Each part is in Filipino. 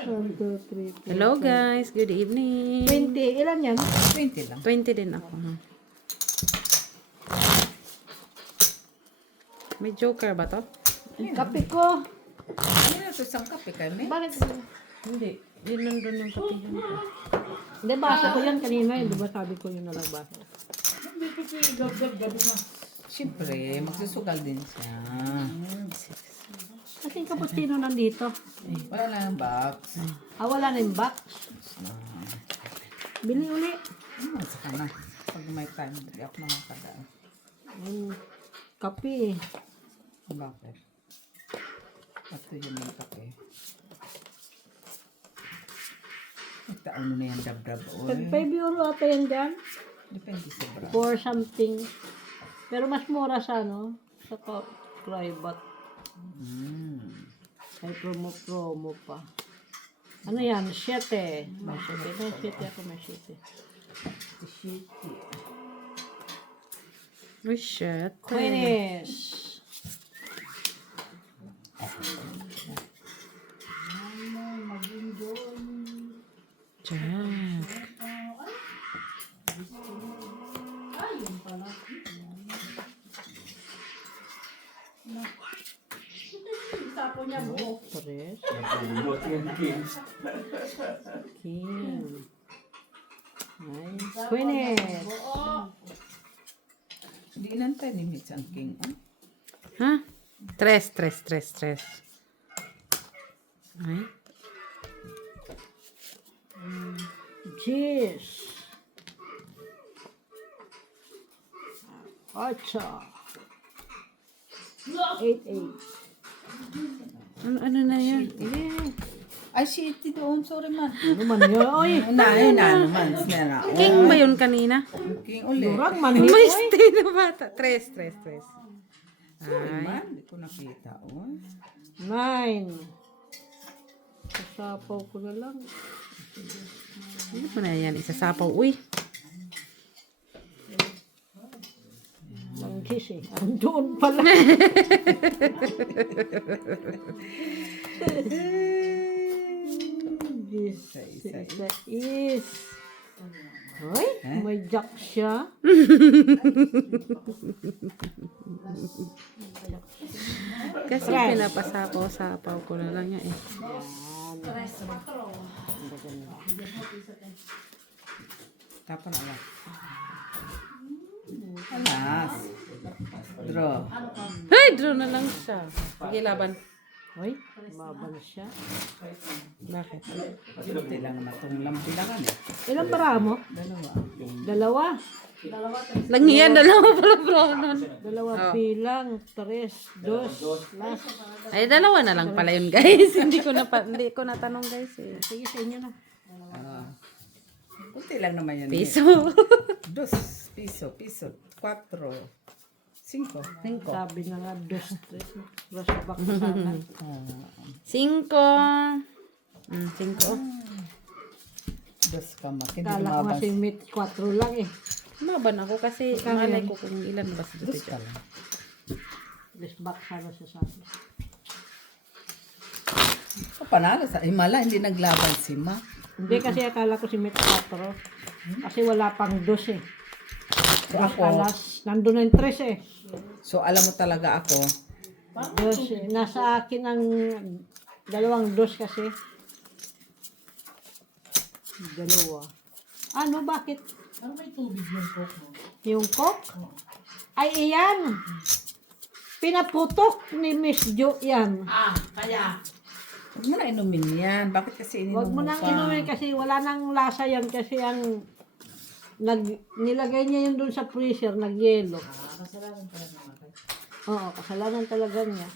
1, 2, 3, 4. Hello guys, good evening. 20. Ilan yan? 20 lang. 20 din ako. May joker ba to? Kape ko. Ano na ito isang kape kami? Bakit? Hindi. Yun nandun yung kapihan ko. Hindi, baso ko yan kanina. Di ba sabi ko yun na lang baso? Siyempre, magsusugal din siya. Kasi yung cappuccino nandito. Wala na yung box. Wala na yung box. Bili uli. Saka na. Pag may time, hindi ako nakakadaan. Kape. Bakit? Ito yun yung kape. Nagtaon mo na yan dab-dab. Tag 5 euro ata yan dyan. Depende sa bra. For something. Pero mas mura sa ano. Sa private. May promo pa. Ano yan? 7. May 7. May 7 ako. May 7. Oh shit. Finish. Jack. Tres. King. Nice. Finish. Hindi inantay ni Mitch ang king. Ha? Tres. Ay. Cheese. 8. 8. Ano na yan? Ay, shit, doon. Sorry man. Ano man yun? Oy! Unahin na naman. Snera. King ba yun kanina? King ulit. Durang man May yun. stay na bata. Tres. Sorry man. Hindi ko nakita. 9. Sasapaw ko na lang. Ano pa na yan? Isasapaw. Uy. Ang kiss eh. Andun pala. This is... Hoy, may jack siya. Kasi pinapasapaw-sapaw ko na lang yan eh. Tapan ala. Alas. Draw. Ay, draw na lang siya. Sige, laban. Hoy, maban siya. Bakit? Hindi lang naman itong lampilangan. Ilang bara mo? Dalawa. Dalawa. Lang yan, dalawa pala brown. Dalawa bilang. 3, 2, last. Ay, dalawa na lang pala yun, guys. hindi ko natanong, guys. Eh. Sige, sa inyo na. Kunti lang naman yan. Piso. 2 piso. 4. 5. Sabi na nga, 2, 3. Basta back sana. 5. 5. 2 ka ma. Hindi Kala ko lumabas. kasi meet 4 lang eh. Maban ako kasi malay ko kung ilan ba sa 2 dito. ka lang. Best back sana siya sabi. Panalo sa Himala. Hindi naglaban si Ma. Hindi kasi akala ko si meet 4. Kasi wala pang 2 eh. So ako. Alas, nandun na yung 3 eh. So alam mo talaga ako. 2 eh. Nasa akin ang 2 kasi. 2. Ano, bakit? Ano may tubig yung coke mo? Yung coke? Ay, iyan. Pinaputok ni Miss Jo yan. Kaya. Huwag mo na inumin yan. Bakit kasi ininom Huwag mo nang pa? inumin kasi wala nang lasa yan kasi ang nilagay niya yun dun sa freezer, nag-yelo. Kasalanan pala naman. Oo, kasalanan talaga niya.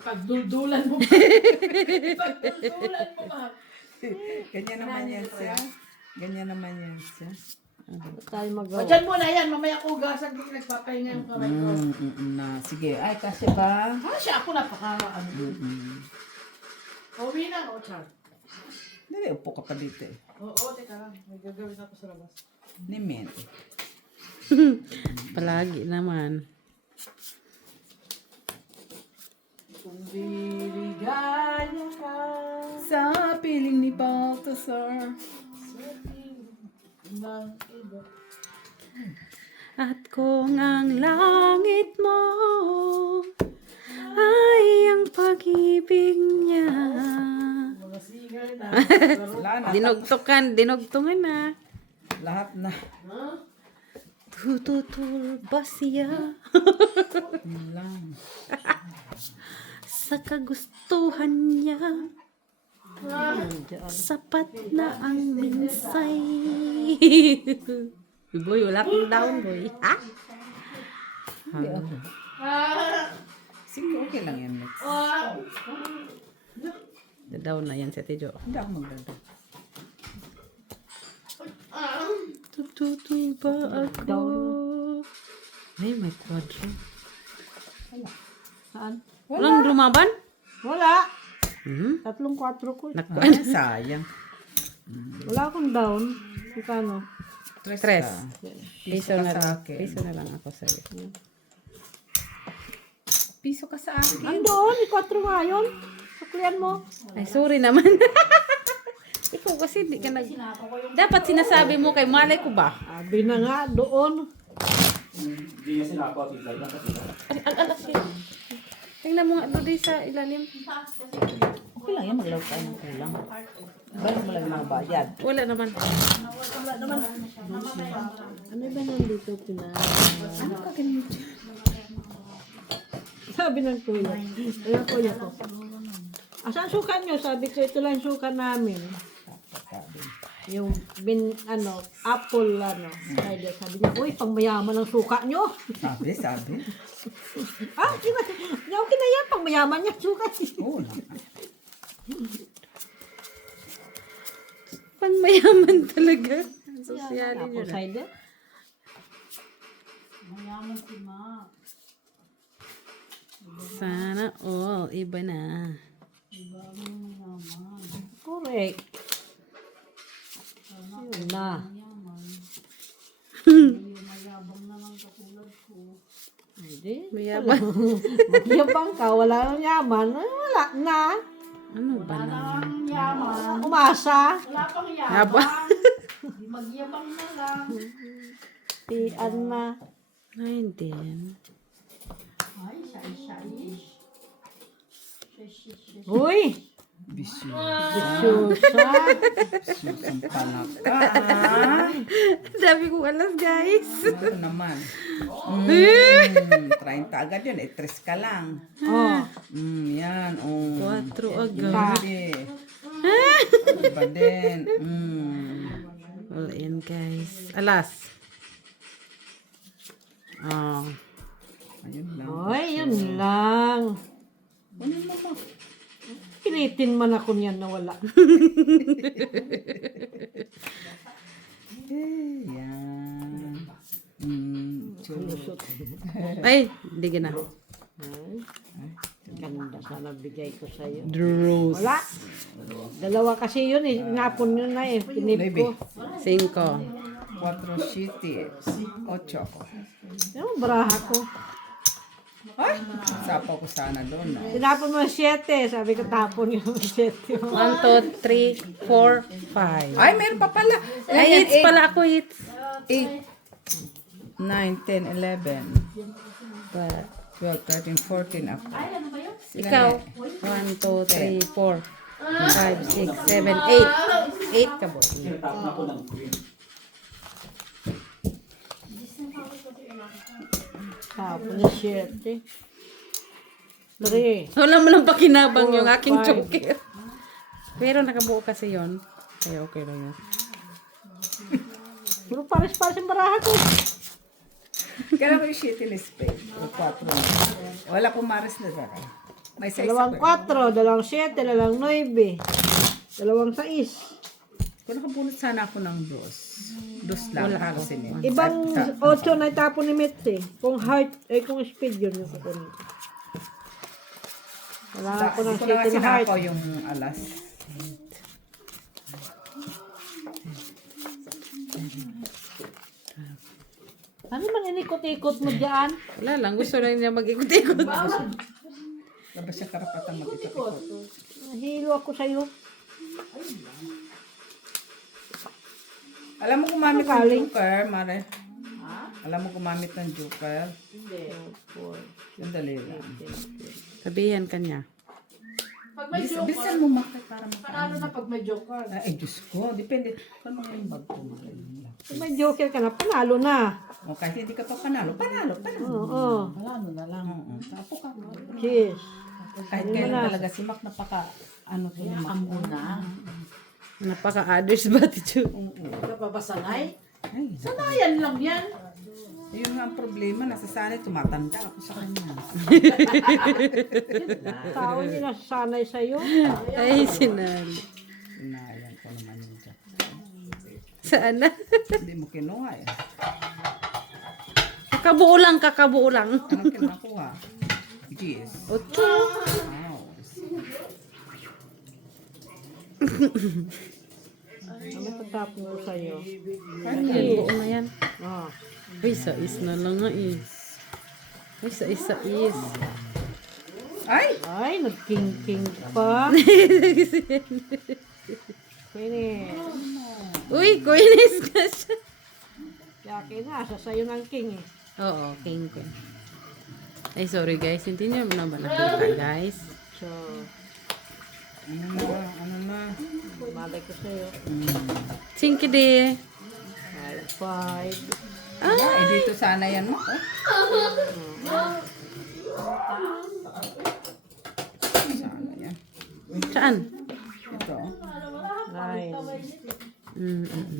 Pagduldulan mo. Pagduldulan mo, ma. Ganyan naman yan siya. Ganyan naman yan siya. Ano tayo O, magawa? dyan mo na yan. Mamaya ko gasan din nagpapahinga yung kamay ko. Na. Sige. Ay, kasi ba? Siya ako napaka, ano. Uwi na, o, Char. Dali, upo ka pa dito eh. Oo, teka lang. May gagawin ako sa labas. Nimen. Palagi naman. Kung biligaya ka piling ni Baltasar. At kung ang langit mo ay ang pag-ibig niya. Wala na. Dinugtungan na. Lahat na. Tututul ba siya Yun lang. sa kagustuhan niya? Sapat na ang minsay. Boy, wala kang down, boy. Ha? Sige, okay lang yan, Lex. Down na yan si Tijo. Hindi ako magdada. Tututul ba ako? Ay, may kwadro. Saan? Walang lumaban? Wala. Hmm? 3-4 ko. Ay, sayang. Wala akong down. Kano? Tres. Piso ka na sa lang. akin. Piso na lang ako sa'yo. Piso ka sa akin. Andoon, 4 nga yun. Suklian mo. Ay, sorry naman. Ikaw kasi di ka nag... Dapat sinasabi mo kay malay ko ba? Sabi na nga, doon. Tingnan mo nga doon sa ilalim. Okay lang yan, maglaw tayo ng kulang. Balik mo lang yung mga bayad. Wala naman. Ano ba nandito Ano ka ganyan? Sabi ng kuya. Ayun kuya ko. Asan suka nyo? Sabi ko, ito lang suka namin. Yung apple, cider. Sabi niya, uy, pang mayaman ang suka nyo. Sabi. Okay na yan, pang mayaman niya suka. Oo na. Pang mayaman talaga. Sosyalin Apple yun. cider. Sana all. Iba na. Correct. Yun na. Hindi. Mayabang. Magyabang ka, wala nang yaman. Ay, wala na. Ano ba na? Umasa. Yabang. Tian na. Ay, din. Uy! Bisyo. Bisyosa. Susang palaka. Dami kong alas, guys. Ito naman. 30 agad yun. 3 ka lang. Oh. Yan. 4 agad. Pwede. Iba din. Well, yan, guys. Alas. Oh. Ayun lang. Ay, yun lang. Ano mo? Pilitin man ako niyan na wala. Yan. Ay, hindi ka na. Ganda sana bigay ko sa'yo. Drews. Wala. 2 kasi yun eh. Napon yun na eh. Pinip ko. 5. 4, 7, 8 ako. Yung baraha ko. Ay! Sapaw ko sana doon. No? Tinapon mo 7. Sabi ko tapon yung 7. 1, 2, 3, 4, 5. Ay, meron pa pala. Ay, it's pala ako, it's. 8, 9, 10, 11, But, 12, 13, 14 ako. ikaw. 1, 2, 3, 4, 5, 6, 7, 8. 8 ka, boy. Tapon yung 7. 3. Wala mo lang pakinabang yung aking 5. choker. Pero nakabuo kasi yon. Kaya okay lang yun. Pero pares-pares yung baraha ko. Kailan ko yung shitty spade. O 4. Wala pong maris na sa akin. May 6 2 4, 2 7, 2 9, 2 6. Kung nakabunot sana ako ng dos. Dos lang. Wala ako sinin. Ibang 8 na itapon ni Mitzi. Kung heart, kung speed yun yung kukunin ko. Wala ko ng Hindi ko na nga 7 na heart. sinakaw yung alas. Ano man inikot-ikot mo dyan? Wala lang. Gusto lang niya mag-ikot-ikot. Labas yung karapatang mag-ikot-ikot. Nahilo ako sa'yo. Alam mo gumamit ng Galing. joker, Mare? Alam mo gumamit ng joker? Sandali lang. Sabihan kanya. Pag may joker, Bisan mo makit para panalo na pag may joker. Ay, Diyos ko. Depende. Kung mga yung bag ko, Mare. Kung may joker ka na, panalo na. O kahit hindi ka pa panalo, panalo. Oo. Panalo na lang. Oo. Tapo ka. Cheers. Kahit kailan talaga si Mac napaka, ano to yung Mac. Ang muna. Napaka-others ba, Ticho? Ka pa ba sanay? Ay, Sanayan lang yan. yun nga ang problema. Nasasanay, tumatanda ako sa kanya. Tao hindi nasasanay sa'yo. Ay, sinali. Sinayan ko naman yun dyan. Saan na? Hindi mo kinuha eh. Kakabuo lang, kakabuo lang. Anong kinakuha? Jeez. Ocho. Wow. Ano tatapon ko sa'yo? Ano yan? Buo na yan. Ah. Ay, isa-is na lang nga eh. Ay, isa-is. Ay! Ay, nag-king-king pa. Pwede. Uy, kuinis ka siya. Yaki na, sa sayo ng king eh. Oo, king ko. Ay, sorry guys. Hindi niyo na ba nakita, guys? So, Ano na? malay ko sa'yo. Thank you, de. 5. Ah, dito sana yan mo. Oh. Sana yan. Saan? Ito. 9.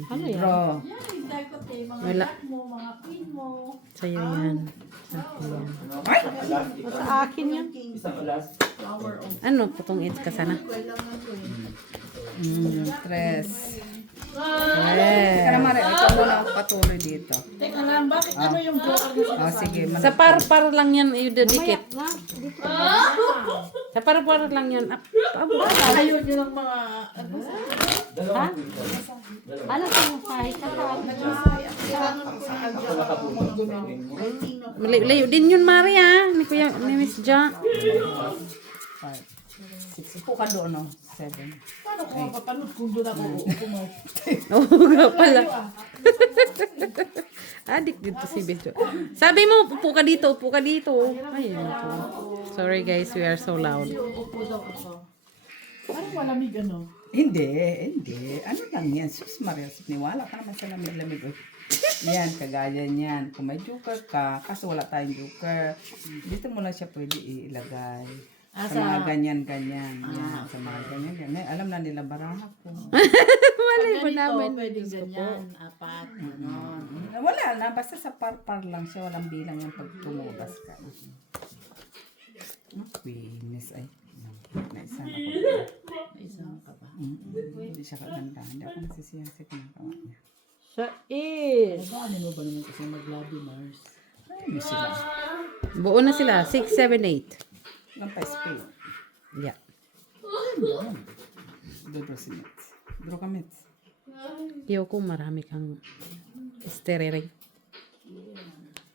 Ano yan? Bro. Wala. Sa'yo yan. Sa'yo yan. Ay! Sa akin yan. Ano? Putong it ka sana. Stress. Eh. Kaya Mare, ikaw muna ang patuloy dito. Teka lang, bakit ano yung joker na Oh, sige. Sa par-par lang yan idadikit. Na, dito. Sa par-par lang yan. ayaw nyo ng mga... Ha? Ano sa masahe ka sa Layo din yun, Maria. Ni Kuya, ni Miss Ja. 5. 6. Upo ka doon, no? 7. Paano ko mapapanood kung doon ako uupo mo? Oo nga pala. Adik dito si Miss Ja. Sabi mo, upo ka dito, upo ka dito. Ayun po. Sorry guys, we are so loud. Uupo daw ako. Parang malamig ano? Hindi. Ano lang yan? Sus Maria, niwala ka naman sa lamig-lamig. Oh. Yan, kagaya niyan. Kung may joker ka, kaso wala tayong joker, dito mo lang siya pwede ilagay. Sa mga ganyan-ganyan. Yan, sa mga ganyan-ganyan. Alam na nila baraha ko. Malay mo Ganito, naman. pwedeng ganyan. Apat, ganon. Wala na, basta sa par-par lang siya. Walang bilang yung pag tumubas ka. Queeness ay. Naisa na ko. Isang ka ba? Hindi siya kaganda. Hindi ako nasisiyasik ng kawa niya. Sa is. Ano mo ba naman kasi mag-lobby Mars? Ay, may sila. Buo na sila. 6, 7, 8. Lang pa spade. Yeah. Dodro si Mets. Dodro ka Mets. Iyo ko marami kang esterere.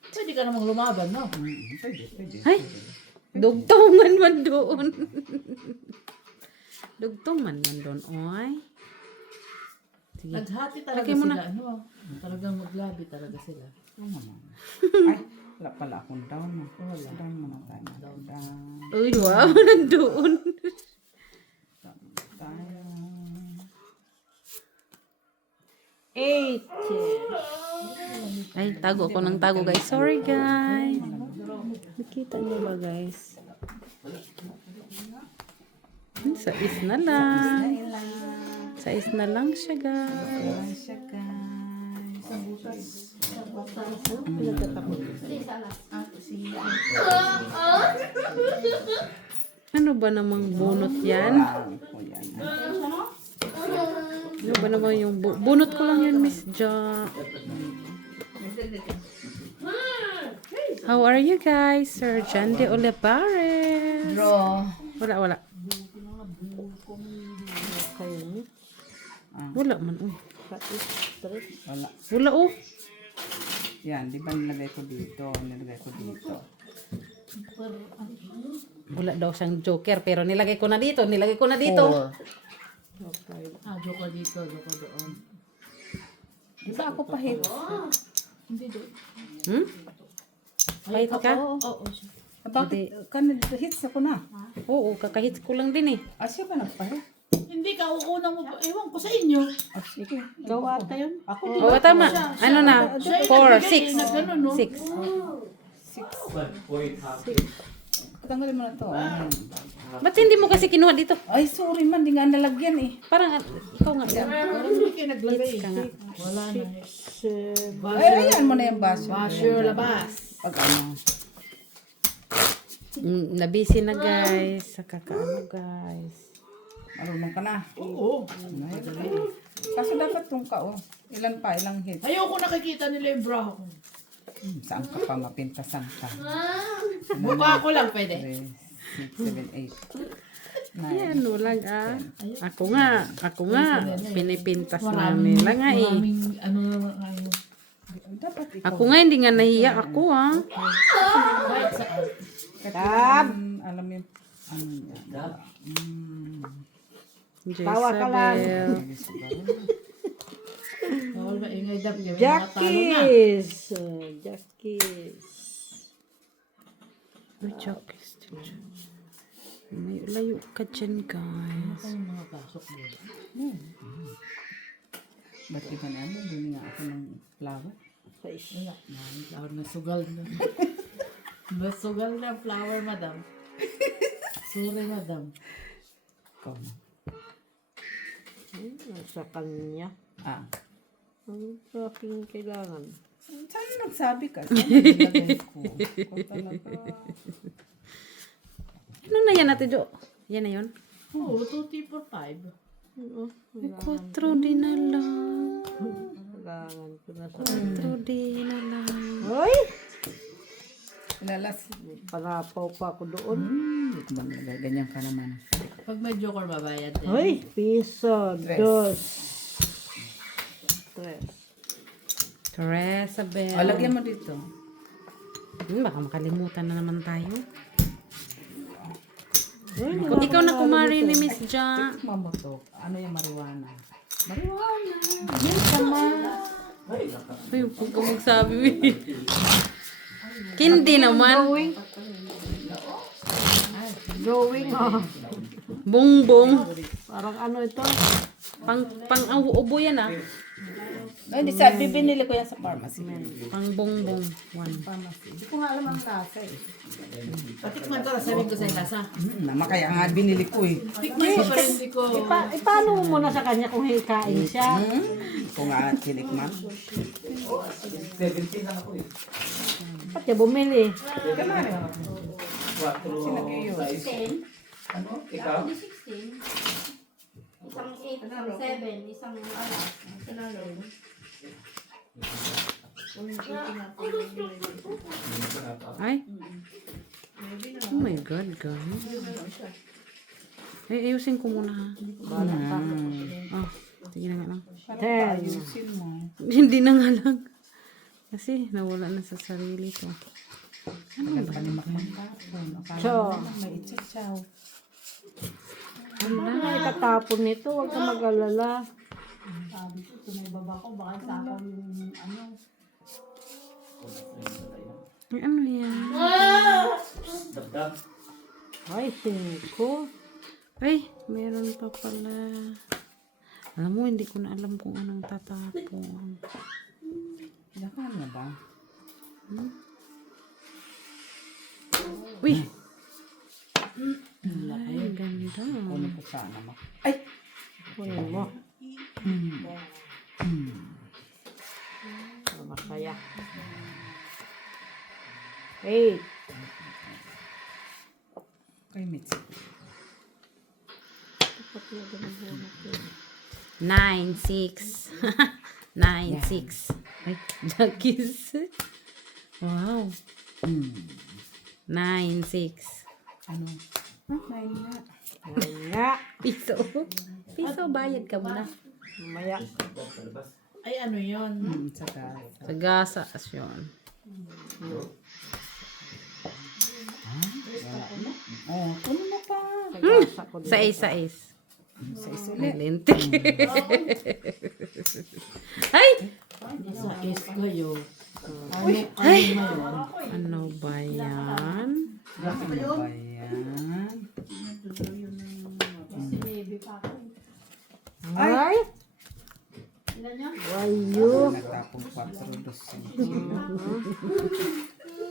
Pwede ka namang lumaban, no? Pwede. Ay! Dugtongan man doon. Dugtong man doon. Oy. Sige. Naghati talaga Lagay mo sila, na. ano? Talagang mag-lobby talaga sila. Ano naman? Ay, wala pala akong down. Wala. Down mo na tayo. Down. Uy, wow. Nandoon. Tayo. 8. Ay, tago ako ng tago, guys. Sorry, guys. Nakita niyo ba, guys? Sais na lang. Sais na lang siya, guys. Ayan siya, guys. Ano ba namang bunot yan? O yan. Ano ba naman yung bunot ko lang yun, Miss Ja. How are you guys? Sir John de Olivares. Draw. Wala. Wala man. Oh. Wala. Wala, oh. Yan, di ba nilagay ko dito? Wala daw siyang joker, pero nilagay ko na dito. Joker dito, Joker doon. Di ba ako pa hits? Hindi doon. Hmm? Pahit ka? Oo, siya. Bakit? Kanina hits ako na. Oo, kakahits ko lang din eh. Siya ba nagpahit? Hindi ka, uunang mo pa. Ewan ko sa inyo. Sige. Gawa ata yun. Ako Oo, tama. Ano na? 4, 6. Nagano, no? 6. Tanggalin mo na to. Ba't hindi mo kasi kinuha dito? Ay, sorry man. Di nga nalagyan eh. Parang ikaw nga. Parang hindi kayo naglagay. Ka nga. Wala na. Ay, ayan mo na yung baso. Basher, labas. Pag ano. Nabisi na guys. Sa kakaano guys. Marunong ka na. Oo. Kaso dapat kung ka, oh. Ilan pa? Ilang hits? Ayoko nakikita nila yung bra ko. Saan ka pa mapintasan ka? Mukha ko lang pwede. 3, 6, 7, 8. Yan, lang ah. Ako nga. Pinipintas namin lang nga eh. Maraming ano naman kayo. Dapat ikaw. Ako nga, hindi nga nahiya ako ah. Kahit saan. Alam mo yung, Tawa ka lang. Jezebel. Bawal maingay dapat. May mga talo na. Jackis. Jackis. Uy, Jackis. Layo ka dyan guys. Ano yung mga pasok mo? ba't di ba namin? Bili nga ako ng flower. Wala. Flower na sugal na. Nasugal na flower, madam. Sorry, madam. Ikaw na. Sa kanya. Ang sa aking kailangan. Saan nagsabi ka? Saan nilagay ko? Ako talaga. Ano na yan natin, Jo? Yan na yun? Oo, 2, 3, 4, 5. May 4 din na lang. Kailangan ko na sa... 4 din na lang. Hoy! Lalas. Panapaw pa ako doon. Ganyan ka naman. Pag may joker, babayad din. Hoy! Piso. Tres. Dos. Tres. Teresabel. Lagyan mo dito. Baka makalimutan na naman tayo. Hoy, Ikaw na kumari ni Miss Ja. Tikman mo to. Ano yung marijuana? Marijuana. Uy, huwag ka magsabi. Hindi naman. Going oh. Bongbong. Parang ano ito? Pang ubo yan ah. No, hindi sabi, binili ko yan sa pharmacy. Pang bongbong. 1. Hindi ko nga alam ang lasa eh. Patikman ko, sabihin ko sa yung lasa. Kaya nga binili ko eh. Tikman ko pa rin, hindi ko... Paano mo muna sa kanya kung hikain siya? Kung nga tinikman. Ba't niya bumili? Sinagay yun. Isang 8, isang 7, isang alas. Sinalog. Ay. Oh my God, guys. Ay, ayusin ko muna ha. Oh, sige na nga lang. Ayusin mo. Hindi na nga lang. Kasi nawala na sa sarili ko. Tagal pa ni makapagtapon. So, May itsaw. ano na itatapon nito? Huwag ka mag-alala. Ay, ano yan? Ay, 5. Ay, meron pa pala. Alam mo, hindi ko na alam kung anong tatapon. Yakan na ba? Uy! Ay, ganda. Kunin ko sana mo. Ay! Kunin mo. Para masaya. 8. Kay Mitzi. 9, 6. 9, 6. Ay, Jackis. Wow. 9, 6. Ano? Nine nga. Nga. Piso. Piso, bayad ka muna. Maya. Ay, ano yun? Sa gas. Sa gasas yun. Oh, kunin mo pa. Nagasa ko din. Sa is. Sa May isulit. lintik. Ay! Sa is kayo. Ay! Ano ba yan? Ano ba yan? Si baby pa ako. Ay! Ilan yan? Wayo. Nagtapong 4 dos.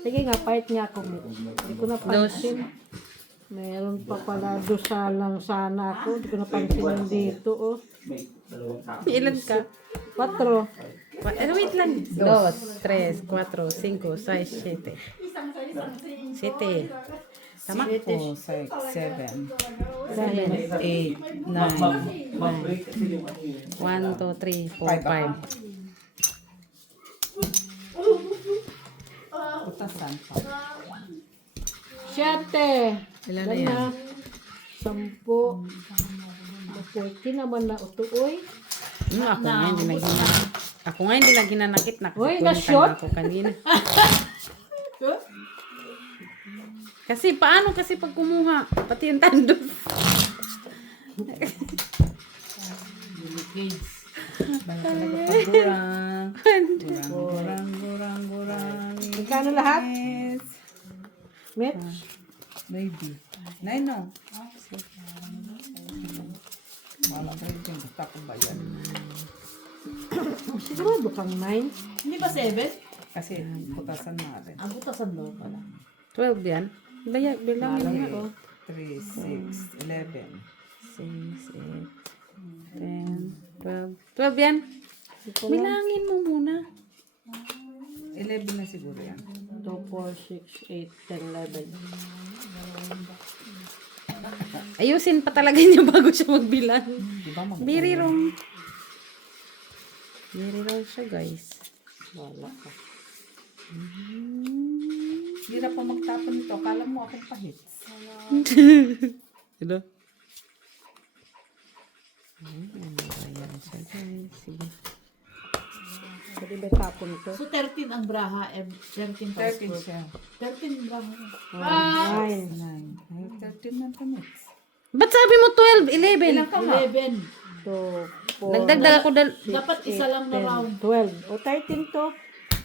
Sige nga, pahit niya ako. Hindi ko napansin. Meron pa pala dosalang sana ako. Hindi ko napansin dito, oh. Ilan ka? 4. Wait lang. 2, 3, 4, 5, 6, 7. 7. Tama? 4, 6, 7, Dahil. 8, 9. 1, 2, 3, 4, 5. Utasan pa. 7. Ilan na yan? 10. 14 naman na utuoy. Ako nga hindi na ginanakit. Uy, Nakakwenta na-shot? na ako kanina. Kasi paano kasi pag kumuha? Pati yung tando. Gurang. Gurang. Magkano lahat? Yes. Met? Maybe. Nine, no? Wala ka rin dyan. Basta ko ba yan? Sigurado kang 9. Hindi ba 7? Kasi putasan natin. Ang butasan daw pala. 12 yan? Bilangin nga. Malaki. 3, 6, 11. 6, 8, 10, 12. 12 yan? Bilangin mo muna. 11 na siguro yan. 2, 4, 6, 8, 10, 11. Ayusin pa talaga niya bago siya magbilang. Di ba mag- Birirong. Birirong siya, guys. Wala ka. Hirap pa magtapon nito. Akala mo akong pahit. Ito. Ano ba yan siya, guys? Sige. Pwede ba tapon ito? So 13 ang braha, 13 13 passport. siya. 13 braha. 9. 9. 13 na minutes. Ba't sabi mo 12, 11? Ilang ka nga? 11. 2, 4, Nagdagdag ako Dapat isa lang na round. 12. O 13 to.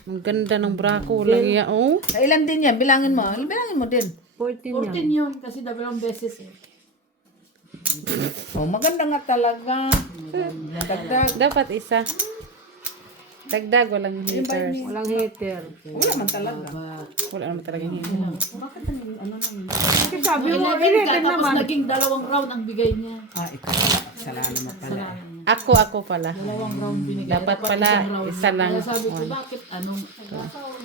Ang ganda ng brako. Walang iya, oh. Ilan din yan? Bilangin mo. Bilangin mo din. 14 yan. 14 yun kasi dalawang beses eh. Oh, maganda nga talaga. Dagdag. Dapat isa. Dagdag, walang haters. Walang hater. Wala man talaga. Wala naman talagang haters. Bakit ang ano naman? Kasi sabi mo, 11 ka, 11 tapos naman. naging dalawang round ang bigay niya. Ah, ikaw. Kasalanan mo pala. Ako pala. Dalawang round binigay. Dapat pala, isang round. isa lang. Kaya sabi ko, bakit anong...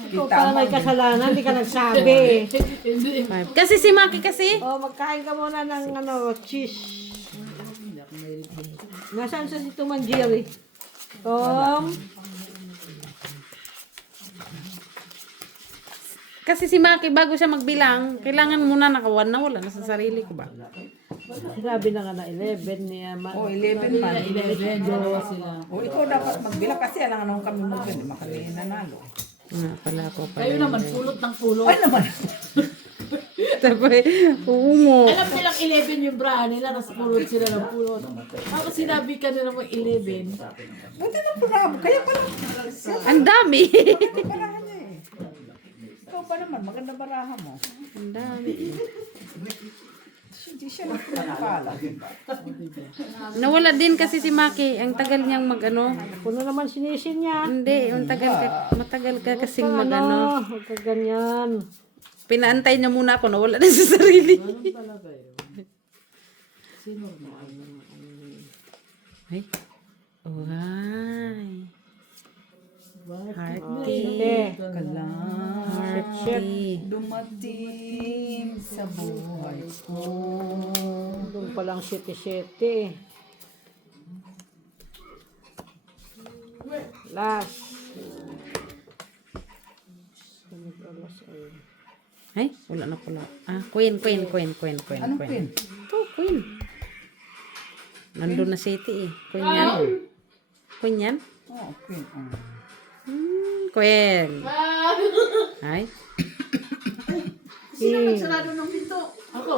Ikaw pala may kasalanan, hindi ka nagsabi. Hindi. 5. Kasi si Maki kasi. O, magkain ka muna ng cheese. Nasaan sa si Tom and Jerry? Tom? Kasi si Maki, bago siya magbilang, kailangan muna naka-1 na. Wala na sa sarili ko ba? Sinabi na nga na 11 niya. Oh, 11 man. 11, dalawa sila. Oh, ikaw dapat magbilang kasi alam naman kami magbilang. Makali nanalo. Nga pala ako pala. Kayo naman, pulot ng pulot. Ay naman. Tapos, umo. Alam nilang 11 yung braha nila, tapos pulot sila ng pulot. Tapos sinabi ka nila mo 11. Buti na bravo. Kaya pala. Ang dami. Barahan niya eh. Ikaw pa naman. Maganda baraha mo. Ang dami. Hindi siya nagpapala. Nawala din kasi si Maki. Ang tagal niyang mag-ano. Puno naman sinisin niya. Hindi, ang tagal ka, matagal ka kasing mag-ano. Huwag ka ganyan. Pinaantay niya muna ako, nawala na sa sarili. Ay. Oh, hi. Hearty. Kala. Hearty. Dumating sa buhay ko. Doon pa lang 7-7. Last. Ay, wala na pala. Ah, queen. Anong Queen. pin? Ito, queen. Nandun na city eh. Queen yan. Queen yan? Oh, pin. Queen. Ay. Sino nagsarado ng pinto? Ako.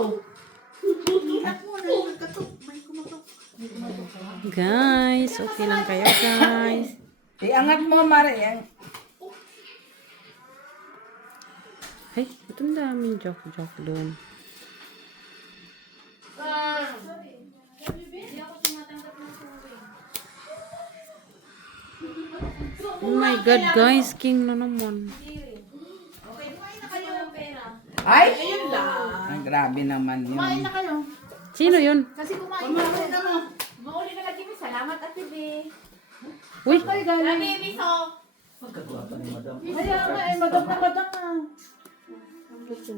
Guys, okay lang kayo, guys. Iangat mo, Mare. Ay, ito ang daming joke-joke doon. Oh my God, guys. King na naman. Ay! Ayun lang. Ang grabe naman yun. Sino yun? Kasi kumain na ako. Mauli na lagi mo. Salamat, Ate B. Uy, Lami, miso. Kaya nga eh, madam na madam na.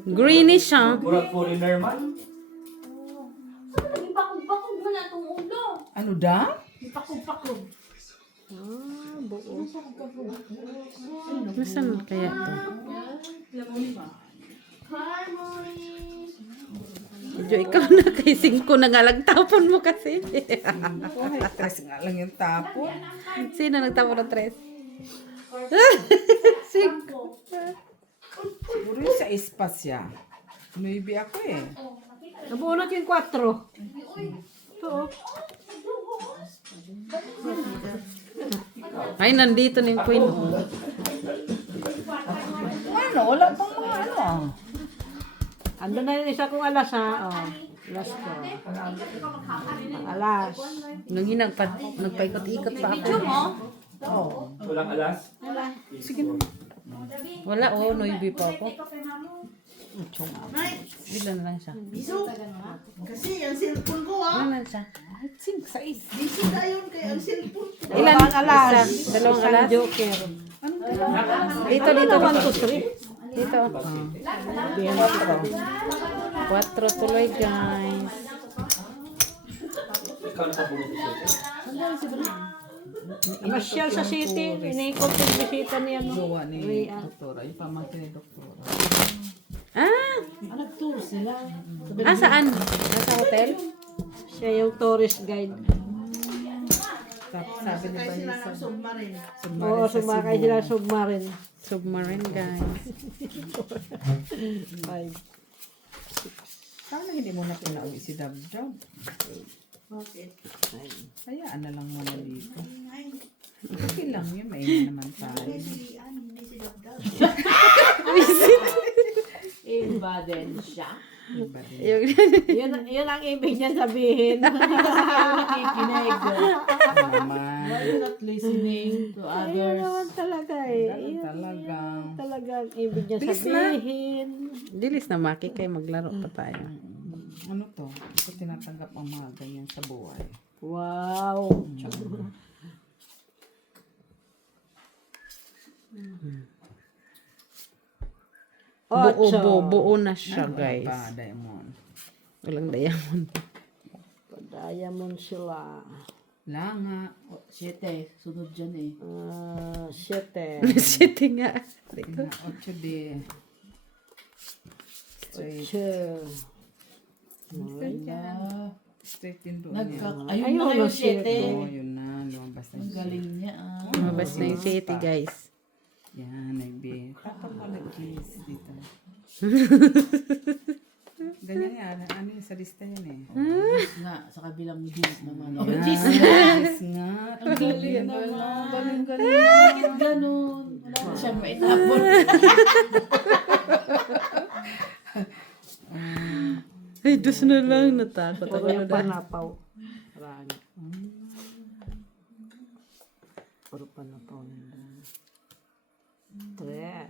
greenish siya. Murag foreigner man. Naging bakog-bakog mo na itong ulo. Ano da? Pakog-pakog. Nasaan kaya to? Harmony. Medyo ikaw na kay 5 na nga lang tapon mo kasi. Tres nga lang yung tapo. Sino nagtapon ng 3? Siguro yung sa espasya. Maybe ako eh. Nabunot yung 4. Ito, oh. Ay, nandito na yung queen. Oh. Ano? Wala pang mga ano ah. Ando na yung isa kong alas, ha? Oh, alas ko. Alas. Nung nagpaikot-ikot pa ako. Walang alas. Wala, oh, noibi pa ako. Bigla na lang siya. Kasi ang cellphone ko Ano na siya? busy tayo kaya ang cellphone. Ilan? Alas. Dalawang Isang alas? joker. Dito, dito. 1, 2, 3. Dito. 4 tuloy, guys. Ikaw nakabunod siya. Masyal sa city. Iniikot yung bisita niya, no? Gawa ni Ray, ah. Doktora. Yung pamangkin ni Doktora. Ah! Nag-tour sila. Ah, saan? Nasa hotel? Siya yung tourist guide. Tapos sabi ni Vanessa. Submarine. Oo, sumakay sila sa submarine. Submarine, guys. 5. Sana hindi mo na pinauwi si Dabdab. Bakit? Hayaan na lang muna dito. Okay lang yun. Mainit naman tayo. Hindi si Dabdab. Inbaden siya. Iba din. Yun ang ibig niya sabihin. Nakikinig. Naman. Why you not listening to Ayun others? naman talaga eh. Ganun Yun talagang. talaga ang ibig niya Bilis na. sabihin. Dilis na, Maki, kayo maglaro pa tayo. Ano to? Hindi ko tinatanggap ang mga ganyan sa buhay. Wow. Buo na siya, guys. Pa, Diamond. Walang diamond. Diamond sila. Langa. 7. Sunod dyan eh. 7. City nga. Tingnan, 8 de. Straight. Straight din doon niya. Ayun na kayo 7. Oo, yun na. Lumabas na Ang siya. galing niya ah. Lumabas na yung city, guys. Yan, nagbi. Tatang kiss dito. Ganyan yan. Ano yun? Sa lista yan eh. Nga, sa kabilang Diyos naman. Oh, Yan, Diyos kiss nga. Ang galing naman. Galing-galing. Bakit ganun? Wala na siyang maitapon. Ay, dos na lang. Natakot ako Puro na. panapaw. Marami. Puro panapaw na. 3.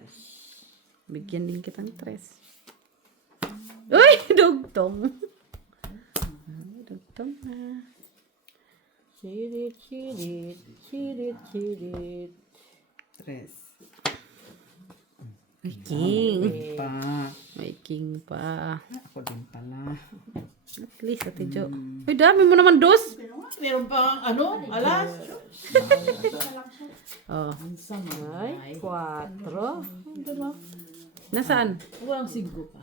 Bigyan din kitang 3. Uy! Dugtong. Dugtong na. Chirit, chirit, chirit, chirit. Tres. King. Pa. May king pa. Ako din pala. At least, Ate Jo. Uy, dami mo naman dos. Meron pa ano? Alas? Oh. Ang sama. Ay, 4. Nasaan? Walang 5 pa.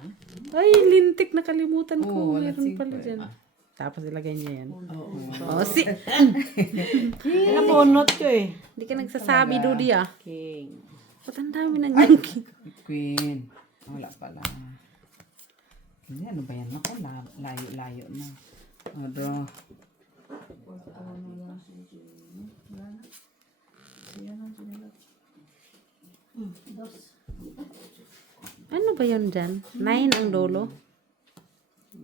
Ay, lintik. Nakalimutan ko. Oo, walang Meron 5 pala dyan. Tapos ilagay niya yan. Oo. Oh, si... Nabunot ko eh. Hindi ka nagsasabi, Dudi, ah. King. Ba't ang dami na niyang king? Queen. Wala pala. Hindi, ano ba yan? Ako, layo-layo na. Odo. Ano ba yun dyan? 9 ang dulo?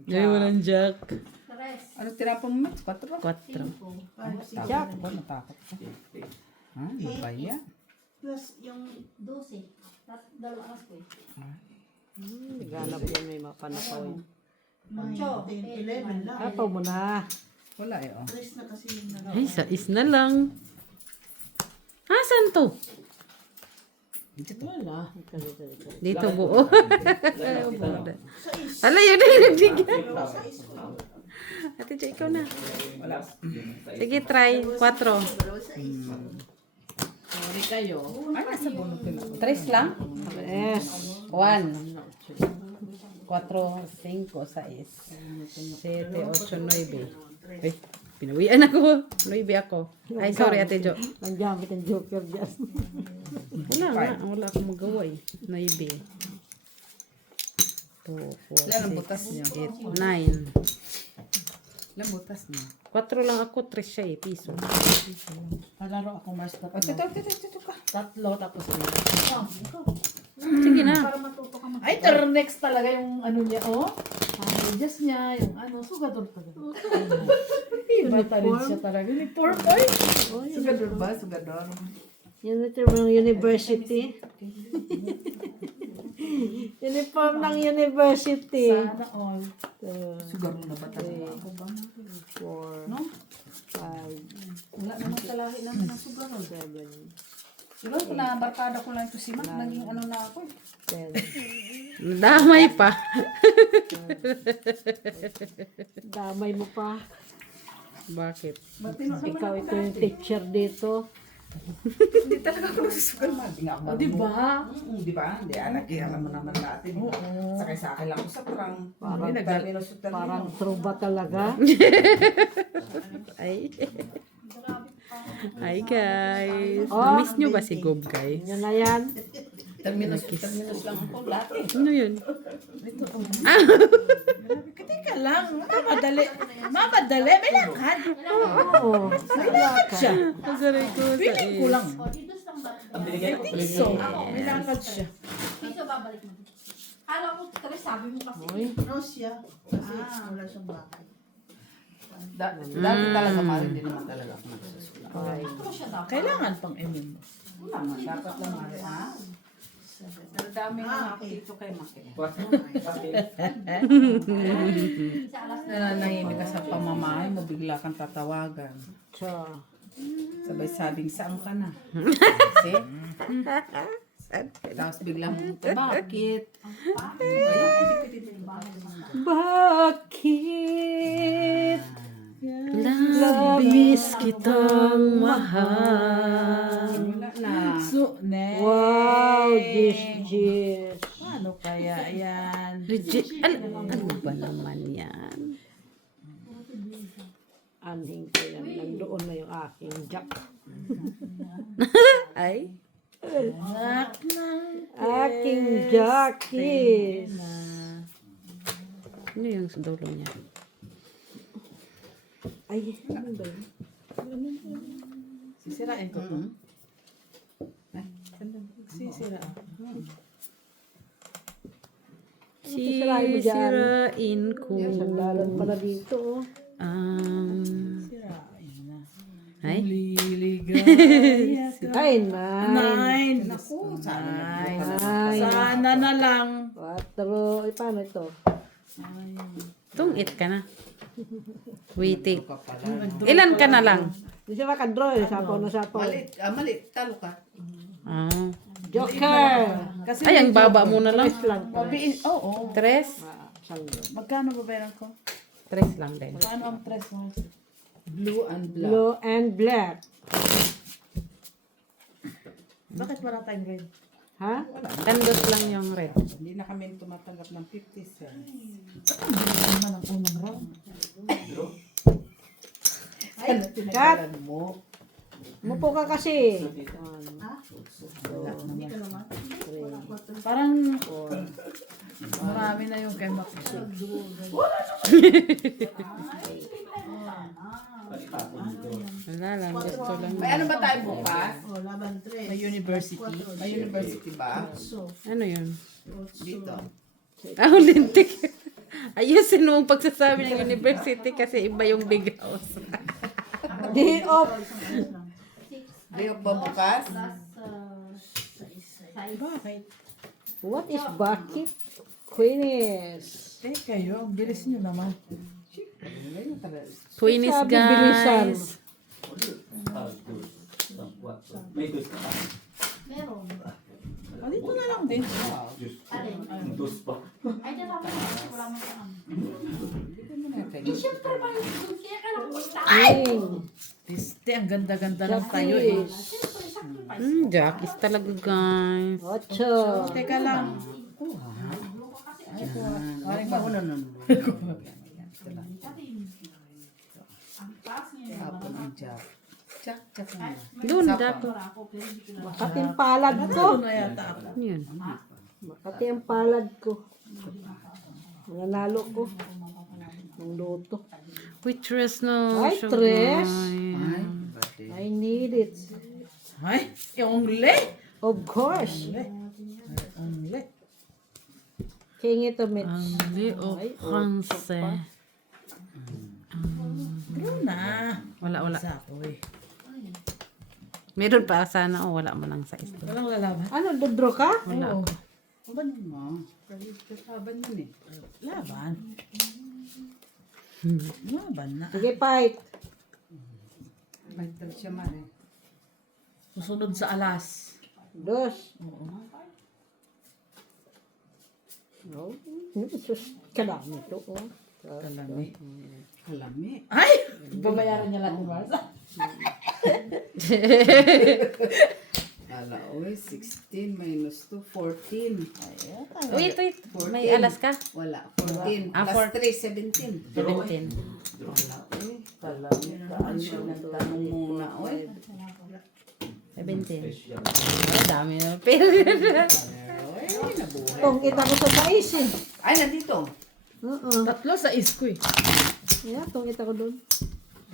Ay, walang jack. Ano tinapon mo? 4? 4. Jack. Ba, natakot ka? Ha? Ano ba yan? Plus yung 12. Dalawa alas ko eh. Ganap yan may mapanapaw. 8, 11 lang. Apaw mo na. Wala eh, oh. Tres na kasi yung nalawa. Ay, sais na lang. Asan to? Wala. Dito buo. Ala, yun na yung nagbigay. Ate Jo, ikaw na. Wala. Sige, try. 4. Sorry kayo. Ay, nasa bunutin ako. 3 lang? Yes. 1. 4, 5, 6, 7, 8, 9. Ay, pinawian ako. 9 ako. Ay, sorry, Ate Jo. Nandiyan ang joker dyan. Wala nga. Wala akong magawa eh. 9. 2, 4, Ilan ang butas niyo? 8, 9. Ilang butas niyo? 4 lang ako, 3 siya eh. Piso. Palaro ako mas O, tito ka. 3 tapos yun. Sige na. Ay, next talaga yung ano niya, oh. Ang medyas niya, yung ano, sugador talaga. Iba rin siya talaga. Uniform, ay. Sugador ba? Sugador. Uniform ng university. Uniform ng university. Sana all. Sugador na ba talaga? 4, No? 5, Wala naman sa lahi namin ng sugador. 7, Siguro kung nabarkada ko lang ito si Mac, naging ano na ako. 10. Damay pa. Damay mo pa. Bakit? Ikaw ito yung teacher dito. Hindi talaga ako nagsusugal man. Hindi nga ako Di ba? Di ba? Hindi, anak, alam mo naman natin. Sakay-sakay lang ako sa kurang. Parang truba talaga. Ay. Hi guys. Oh, Miss nyo ba si Gob guys? Yan na yan. Terminus lang ako lahat eh. Ano yun? Teka lang, mamadali. Mamadali, may lakad. Oo. May lakad siya. Pagaray ko sa Piling ko lang. Ang binigay ko, So, may lakad siya. Piso babalik mo. Kala ko, Tres, sabi mo kasi. Uy. Siya. Kasi wala siyang bakit. Dati talaga mali, hindi naman talaga ako nagsusugal. Ano siya dapat? Kailangan pang MM. Wala man, dapat lang mali. Ha? Pero dami na ako dito kay Maki. Sa alas Nanahimik ka sa pamamahay mo, bigla kang tatawagan. So, Sabay sabing, saan ka na? Kasi, tapos biglang, bakit? bakit Labis kitang mahal. Wala na. So, next. wow, this. Ano kaya yan? Ano ba naman yan? Anhing ko yan. Nandoon na yung aking jack. Ay? Anak ng Aking jackis. Ano yung sa dulo niya? Ay, ano ba yun? sisirain ko to. Sisirain. Sisirain ko Sandalan pala dito. ang... Sirain na. Ay? Liligaya ka. Ay, nine. 9. Naku, sana Ay, Sana na lang. 4. Ay, paano ito? Tungit ka na. Waiting. ka pala. No? Ilan ka na lang? Hindi siya makadraw eh. Sapaw na sapaw. Mali, talo ka. Ah. Joker! Kasi Ay, ang baba mo na lang. Lang. Oo. 3? Sanggo. Magkano ba bayaran ko? 3 lang din. Magkano ang 3 mo? Blue and black. Blue and black. Bakit wala tayong red? Ha? Tandos lang yung red. Hindi na kami tumatanggap ng 50 cents. Naman ang unang round. Ay, pinagalan mo. Mupo ka kasi. Parang marami na yung kay Max. Wala lang, gusto lang. May ano ba tayo bukas? Oh, laban 3. May university. May university ba? Ano yun? Dito. Ah, lintik. Ayusin mo ang pagsasabi ng university kasi iba yung big house. Day off. Day off ba bukas? Bakit? What is bucket? Queenies. Eh kayo, ang bilis nyo naman. Queenies, Sabi, bilisan. guys. Meron. Dito na lang din. Alin? Ay, dyan ako. Wala man ka kami. Hindi Siyempre ba yung kaya ka lang punta? King. Tiste, ang ganda-ganda lang tayo eh. Siyempre, sacrifice. Jackies talaga, guys. Ocho. Teka lang. Ay, mauna nun. Ang taas niya. Tapon ang jack. Jack, jack na. Doon, dapat. Makati ang palad ko. Ito na yata ako. Yun. Makati ang palad ko. Nanalo ko. Ng loto. Waitress no. Waitress? Ay, bate. I need it. Ay, yung uli. Of course. Ang uli. King ito, Mitch. Ang liok Hanse. Ano na? Wala. Sa ako eh. Meron pa sana. Oh, wala mo lang sa ito. Walang lalaban. Ano, dodro ka? Oo. Laban yun mo. Laban yun eh. Laban. Laban na. Sige, fight. Bantay siya man eh. Susunod sa alas. Dos. No? Sus, kadami ito. Oh. Kalami. Kalami. Ay! Babayaran niya lahat ni Marsa. Ala, oy, 16 minus 2, 14. Wait. May alas ka? Wala, 14. Ah, Plus 3, 17. 17. Wala, oy. Kalami ka. Ano nagtanong muna, oy. 17. Ay, dami na. Pero, Oy, nabuhay. Itong kita ko sa sais eh. Ay, nandito. Oo. Tatlo sa isko eh. Yeah, itong kita ko doon.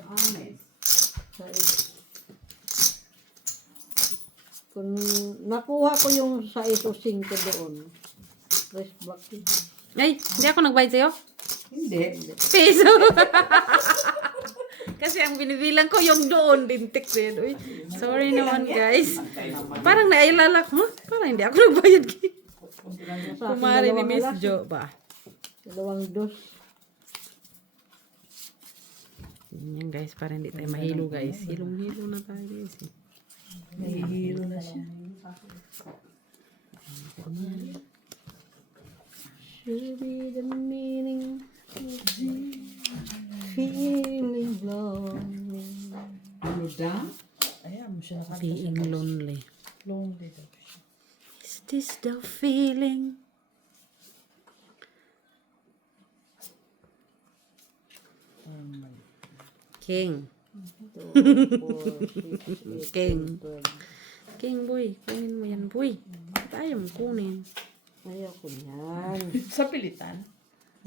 Honest. Sais. Kung nakuha ko yung sais o 5 doon. Press back yun. ay, hindi ako nagbayad sa'yo? Hindi. Peso. Kasi ang binibilang ko yung doon, lintik din. Uy, sorry naman guys. Parang nailala ko, huh? Parang hindi ako nagbayad. Sa akin, Kumari ni dalawang Miss alas. Jo ba? Dalawang dos. Yan guys, para hindi tayo mahilo guys. Hilong-hilo na tayo guys. Eh. Nahihiro na siya. Should be the meaning of feeling lonely. Ano daw? Ayan mo siya nakanta. Being lonely. Lonely daw siya. Is this the feeling? King. King. King boy, kunin mo yan boy. Tayo mo kunin. Ayoko niyan. Sa pilitan.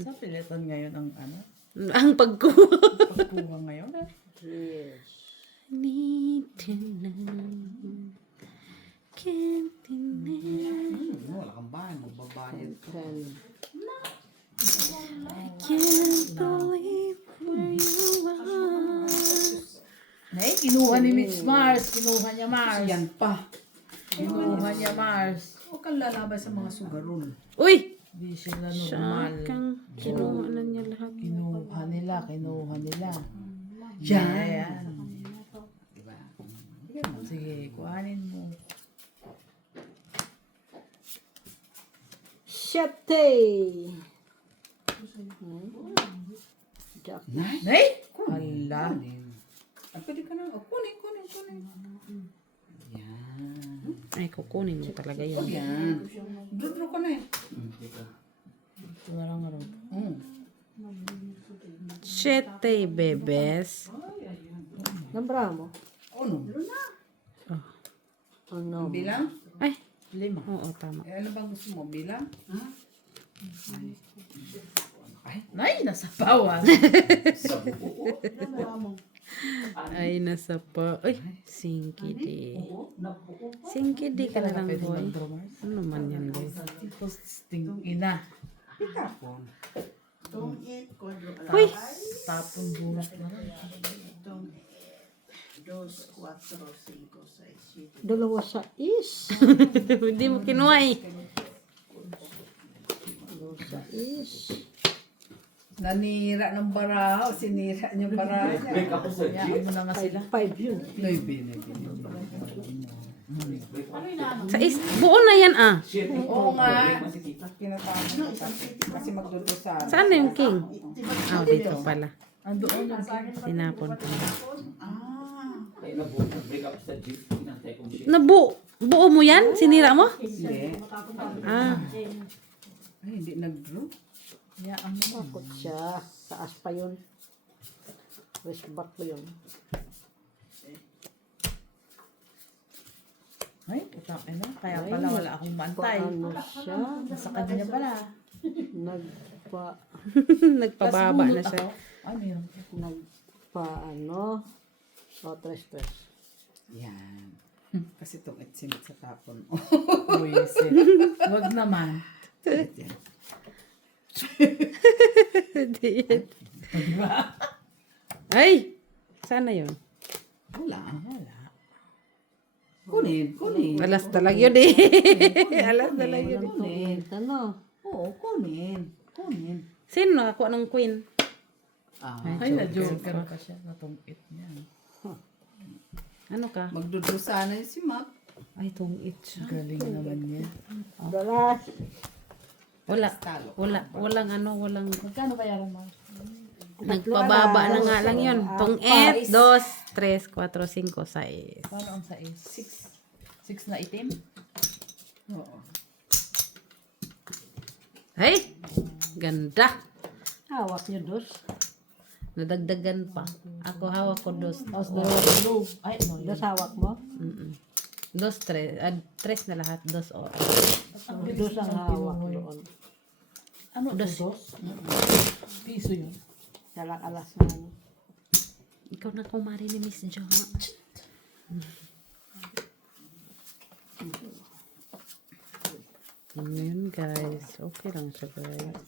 Sa pilitan ngayon ang ano? Ang pagkuha. Pagkuha ngayon. Yes. Need to know. Can't deny. Wala kang bahay, magbabayad ka. I can't believe where you are. Nay, kinuha ni Mitch Mars. Kinuha niya Mars. Yan pa. Kinuha niya Mars. Huwag kang lalabay sa mga sugarol. Uy! Hindi sila normal. Kang kinuha na niya lahat. Kinuha nila. Yan. Yan. Sige, kuhanin mo. Shate! Jack. Nay. Nay! Hala. Ah, pwede ka na. Oh, kunin. Yan. Ay, kukunin mo talaga yun. Yan. Dudro ka na eh. Ito na lang rin. Shete, bebes. Nambra mo? Ano? Ano? Bilang? Ay, 5. oo, tama. Eh, ano bang gusto mo? Bilang? Ha? Nay, nasa bawas. Ay, nasa pa. Ay, singkidi. Singkidi ka na lang, boy. Ano man yan, guys? Tapos ina. Pitapon. Uy! Tapon buhat na rin. Dalawa sa is. Hindi mo kinuha eh. Dalawa sa is. Nanira ng baraho. Sinira niya baraho niya. Break ako sa Hayaan mo na nga sila. 5 yun. Noibe. Sa buo na yan ah. shit. Oo nga. Break si tita. Pinatapon kasi magdudusa. Saan na yung king? Oh, dito pala. Andoon yung Tinapon ko. Ay, break up sa jeep. Inantay kong shit. Buo mo yan? Sinira mo? Hindi. Ah. Ay, hindi nag-draw. hayaan mo. Takot siya. Taas pa yun. West back pa yun. Ay, putang ina. Kaya pala wala akong bantay. Paano siya? Sa kanya pala. Nagpababa na siya. Ay, meron. Nagpaano? O, tres. Yan. Kasi itong itsimit sa tapon. Buwisit. Wag naman. Hindi yan. Ay! Sana yun. Wala. Kunin. Alas talaga yun eh. Alas talaga yun. Kunin. Ano? Oo, kunin. Sino nakakuha ng queen? Ah, Ay, na-joker pa siya. Natungit niya. Ano ka? magdudusa na yun si Mac. Ay, tungit siya. Galing naman niya. Dalas. Walang Magkano bayaran mo? nagpababa na nga lang yun. Tungit, 2, 3, 4, 5, 6. Paano ang size? 6 na itim? Oo. Ay! Ganda! Hawak niyo dos. Nadagdagan pa. Ako hawak ko 2. Tapos dalawa blue. Ay, no. Dos hawak mo. 2, 3. 3 na lahat. 2 o. Dos ang hawak doon. Ano? Dos? Piso yun. Dalang alas na ano. Ikaw na kumari ni Miss Jo. Ano yun guys? Okay lang siya guys.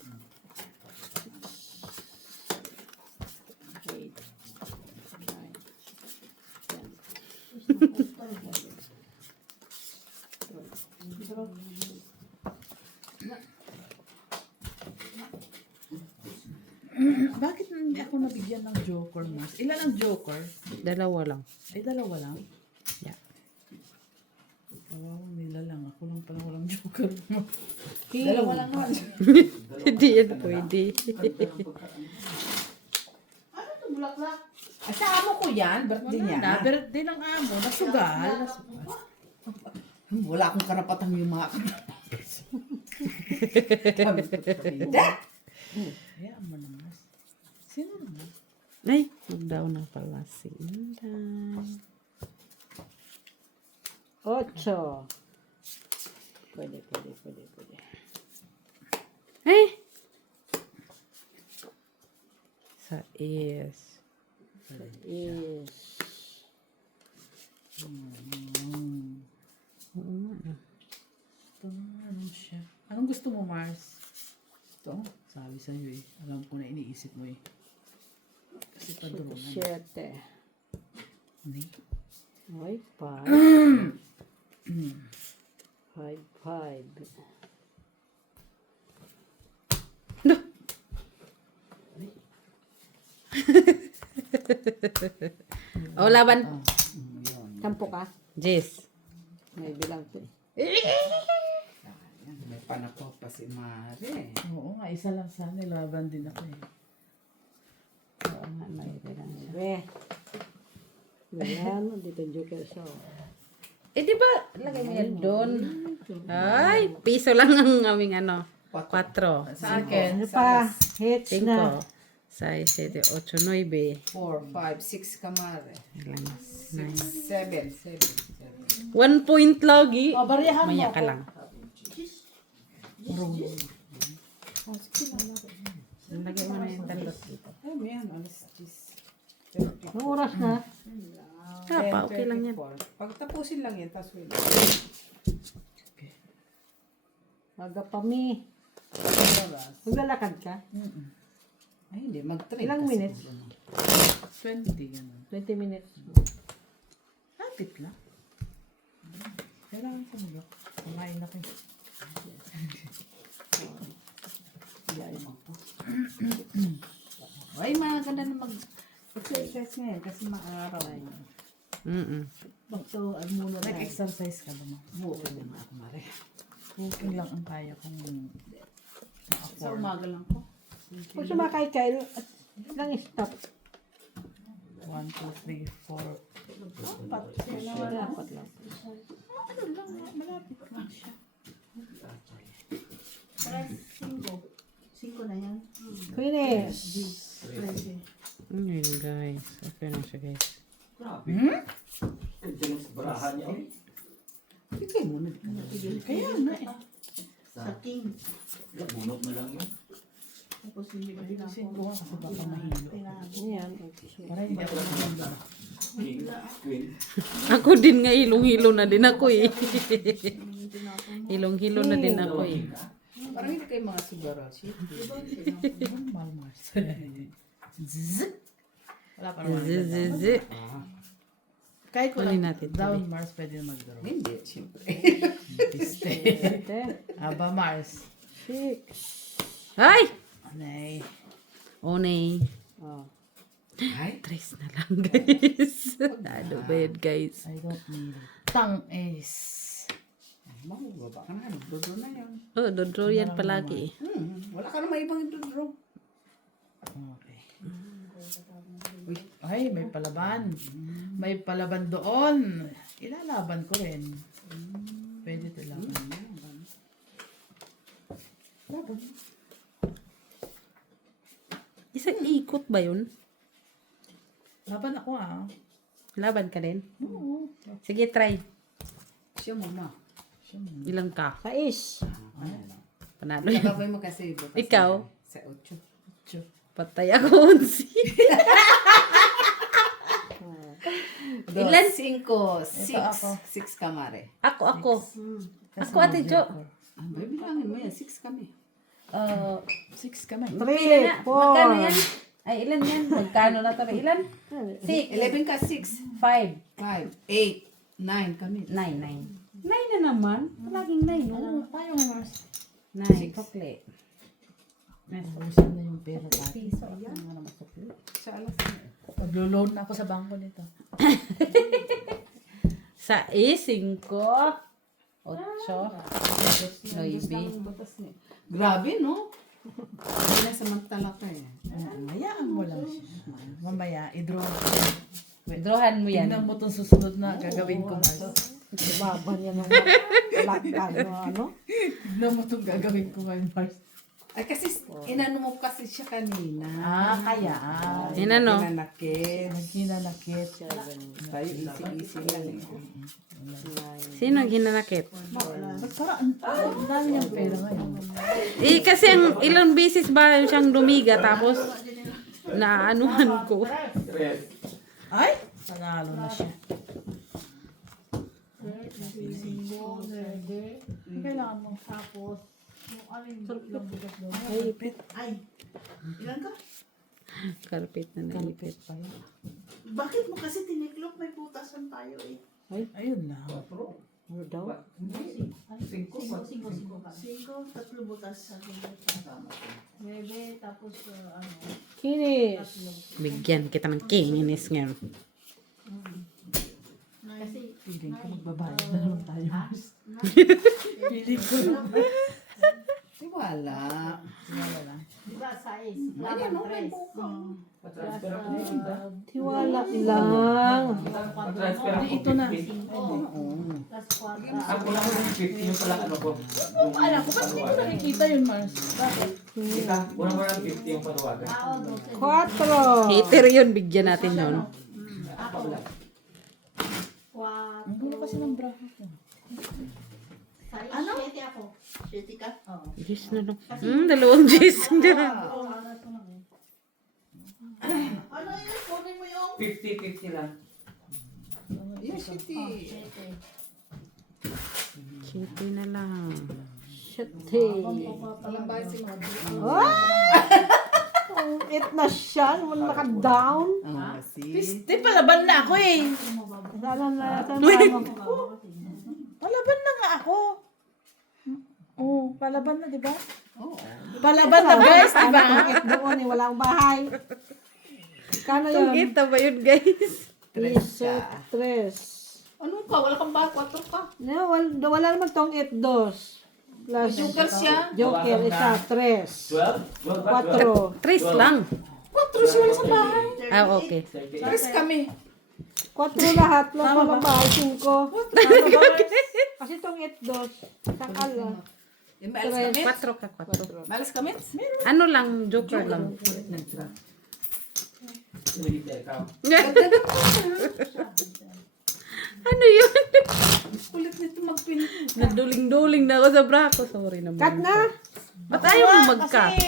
Bakit hindi ako nabigyan ng joker mas? Ilan ang joker? 2 lang. Ay, dalawa lang. Yeah. Kawawa nila lang. Ako lang pala walang joker. Dalawa lang naman. Hindi yan pwede. Ay, sa amo ko yan. Birthday niya. Na, birthday ng amo. Nasugal. Wala akong karapatang yumakap. Hindi. Hayaan mo naman. Sino naman? Ay, mag-down na pala si Inday. 8. Pwede. Ay! Sa is. Is. Oo nga. Ito nga, ano siya? Anong gusto mo, Mars? Ito? Sabi sa'yo eh. Alam ko na iniisip mo eh. Kasi padulungan. 7. Hindi. Ay, 5. 5. O, laban. Sampo ka? Jess. May bilang to. May panako pa si Mare. Oo nga, isa lang sana. Laban din ako eh. Oo nga, may bilang siya. Ayan, dito joker siya. Eh, di ba, lagay mo yan doon? Ay, piso lang ang aming 4. Sa akin, Ano pa? Hits 5, na. 6, 7, 8, 9. 4, 5, 6 ka Mare. 7. 1 point lagi. oh, bariyahan mo Maya ako. ka lang. Lagay mo na yung talot dito. Ay, may alas 10. Anong oras na? Pa, okay lang yan. 10:24. Pag tapusin lang yan, tapos wait. Aga pa mi. Maglalakad ka? Ay, hindi. Mag-train Ilang kasi. minutes? 20, ganun. 20 minutes. Lapit lang. Kailangan sa mga. Kumain na kayo. Ay, maganda na mag-exercise ngayon kasi maaraw. So, muna nag-exercise ka ba mo? Buo din ako, Mare. Walking lang ang kaya kong Sa umaga lang ko. Kung sumakay ka, lang stop. 1, 2, 3, 4. Dapat lang. Malapit lang siya. Queen eh. Ayun guys. Okay na siya guys. Grabe. Ang dinis barahan niya. eh. Ikaw muna. Kaya nga eh. Sa king. Bunot na lang yun. Ayusin ko nga kasi baka mahilo. Yan. Para hindi ako mahilo. King, queen. Ako din nga hilong-hilo na din ako eh. Hilong-hilo na din ako eh. Parang hindi kayo mga siguro. Malmars. Zzz. Wala pa naman. Zizizi. Kahit ko Kunin lang natin, down Mars, pwede na mag-draw. Hindi, siyempre. Piste. Aba Mars. Ay! Anay. Onay. Oh. Ay, Trace na lang guys. Ano ba yun guys? I don't need it. Tang is. baba ka na. Dodo na yan. Oh, dodro yan palagi eh. Wala ka naman ibang dodo. Okay. Uy, ay, may palaban. May palaban doon. Ilalaban ko rin. Pwede ito laban. Laban. Isang ikot ba yun? Laban ako Laban ka din? Oo. Sige, try. Siya muna. Ilang ka? Sais. Panalo yan. Nakabay mo kasi. bukas Ikaw? na. Sa 8. Patay ako, Unsi. Ilan? 5, 6. ako. 6 kamare. Ako. Ako, Ate Jo. Ah, baby, bilangin mo yan. 6 kami. 6 kami. 3, Magkano 4. yan? Ay, ilan yan? Magkano na to? Ilan? 6, 11 ka, 6. 5, 5, 8, 9 kami. 9, 9. 9 na naman. Palaging 9, no? Tayo nga Mars. 9, sukli. Ubusin na yung pera natin. Sa alas na. Maglo-loan na ako sa bangko nito. Sa 5, 8, 9. Grabe, no? Hindi na samantala ka eh. Hayaan mo lang siya. Mamaya, i-draw. Drawhan mo yan. Tingnan mo itong susunod na gagawin ko, Mars. Baba niya ng lakad. Ano? Tingnan mo itong gagawin ko ngayon, Mars. Ay, kasi inano mo kasi siya kanina. Kaya. Inano? Pinanakit. Nagkinanakit. Tayo easy-easy lang eh. Sino ang ginanakit? Ba't parang ang dami niyang pera ngayon? Eh, kasi ang ilang beses ba siyang lumiga tapos naanuhan ko. Tres. Ay! Panalo na siya. Kailangan mo. Karpet na naipit. Bakit mo kasi tiniklop? May putasan tayo eh. Ayun lang. Ano daw? 5. 5, 3 butas. 9, tapos Kinis. Bigyan kita ng kinginis ngayon. Feeling ko magbabayad na naman tayo, Mars. Feeling ko Wala. Wala lang. diba, 6, Ayan, no, may buka. Patransfer ako. Tiwala lang. Patransfer ako. Ito na. 50. plus 4. Ako lang yung 50 yung pala ano ko. Yung Alam ko, ba't hindi ko nakikita yun, Mars? Bakit? Kita, una mo lang 50 yung panawagan. 4. Hater yun, bigyan natin yun. Ang gulo kasi ng braha ko. Ano? 7 ako. 7 ka? Oo. Diyos na lang. Dalawang Diyos. Ano yun? Kunin mo yung 50-50 lang. Yes, City. City na lang. Shitty. Palambay si Modi. It na siya. Wala naka-down. Ah, see? Di, palaban na ako eh. Sana na. Sana Palaban na nga ako. Oh, palaban na, di ba? Oo. Palaban na guys, di ba? Bakit doon eh, wala akong bahay. Kano yun? Kita ba yun, guys? Piso, tres. Ano ka? Wala kang ba? 4 ka. No, wala naman tong 8, 2. Plus, Joker siya. Joker, isa, tres. 12? 4. Tris lang. 4 siya wala sa bahay. Ah, okay. Pares kami. 4 lahat. Wala pa bang bahay? 5. Kasi tong 8, 2. Sakal lang. Yung malas kami? 4 ka, 4. Malas kami? Ano lang, joker lang. Ano yun? Kulit nito magpin. Naduling-duling na ako sa brako. Sorry naman. Cut na. Ba't ayaw mo mag-cut?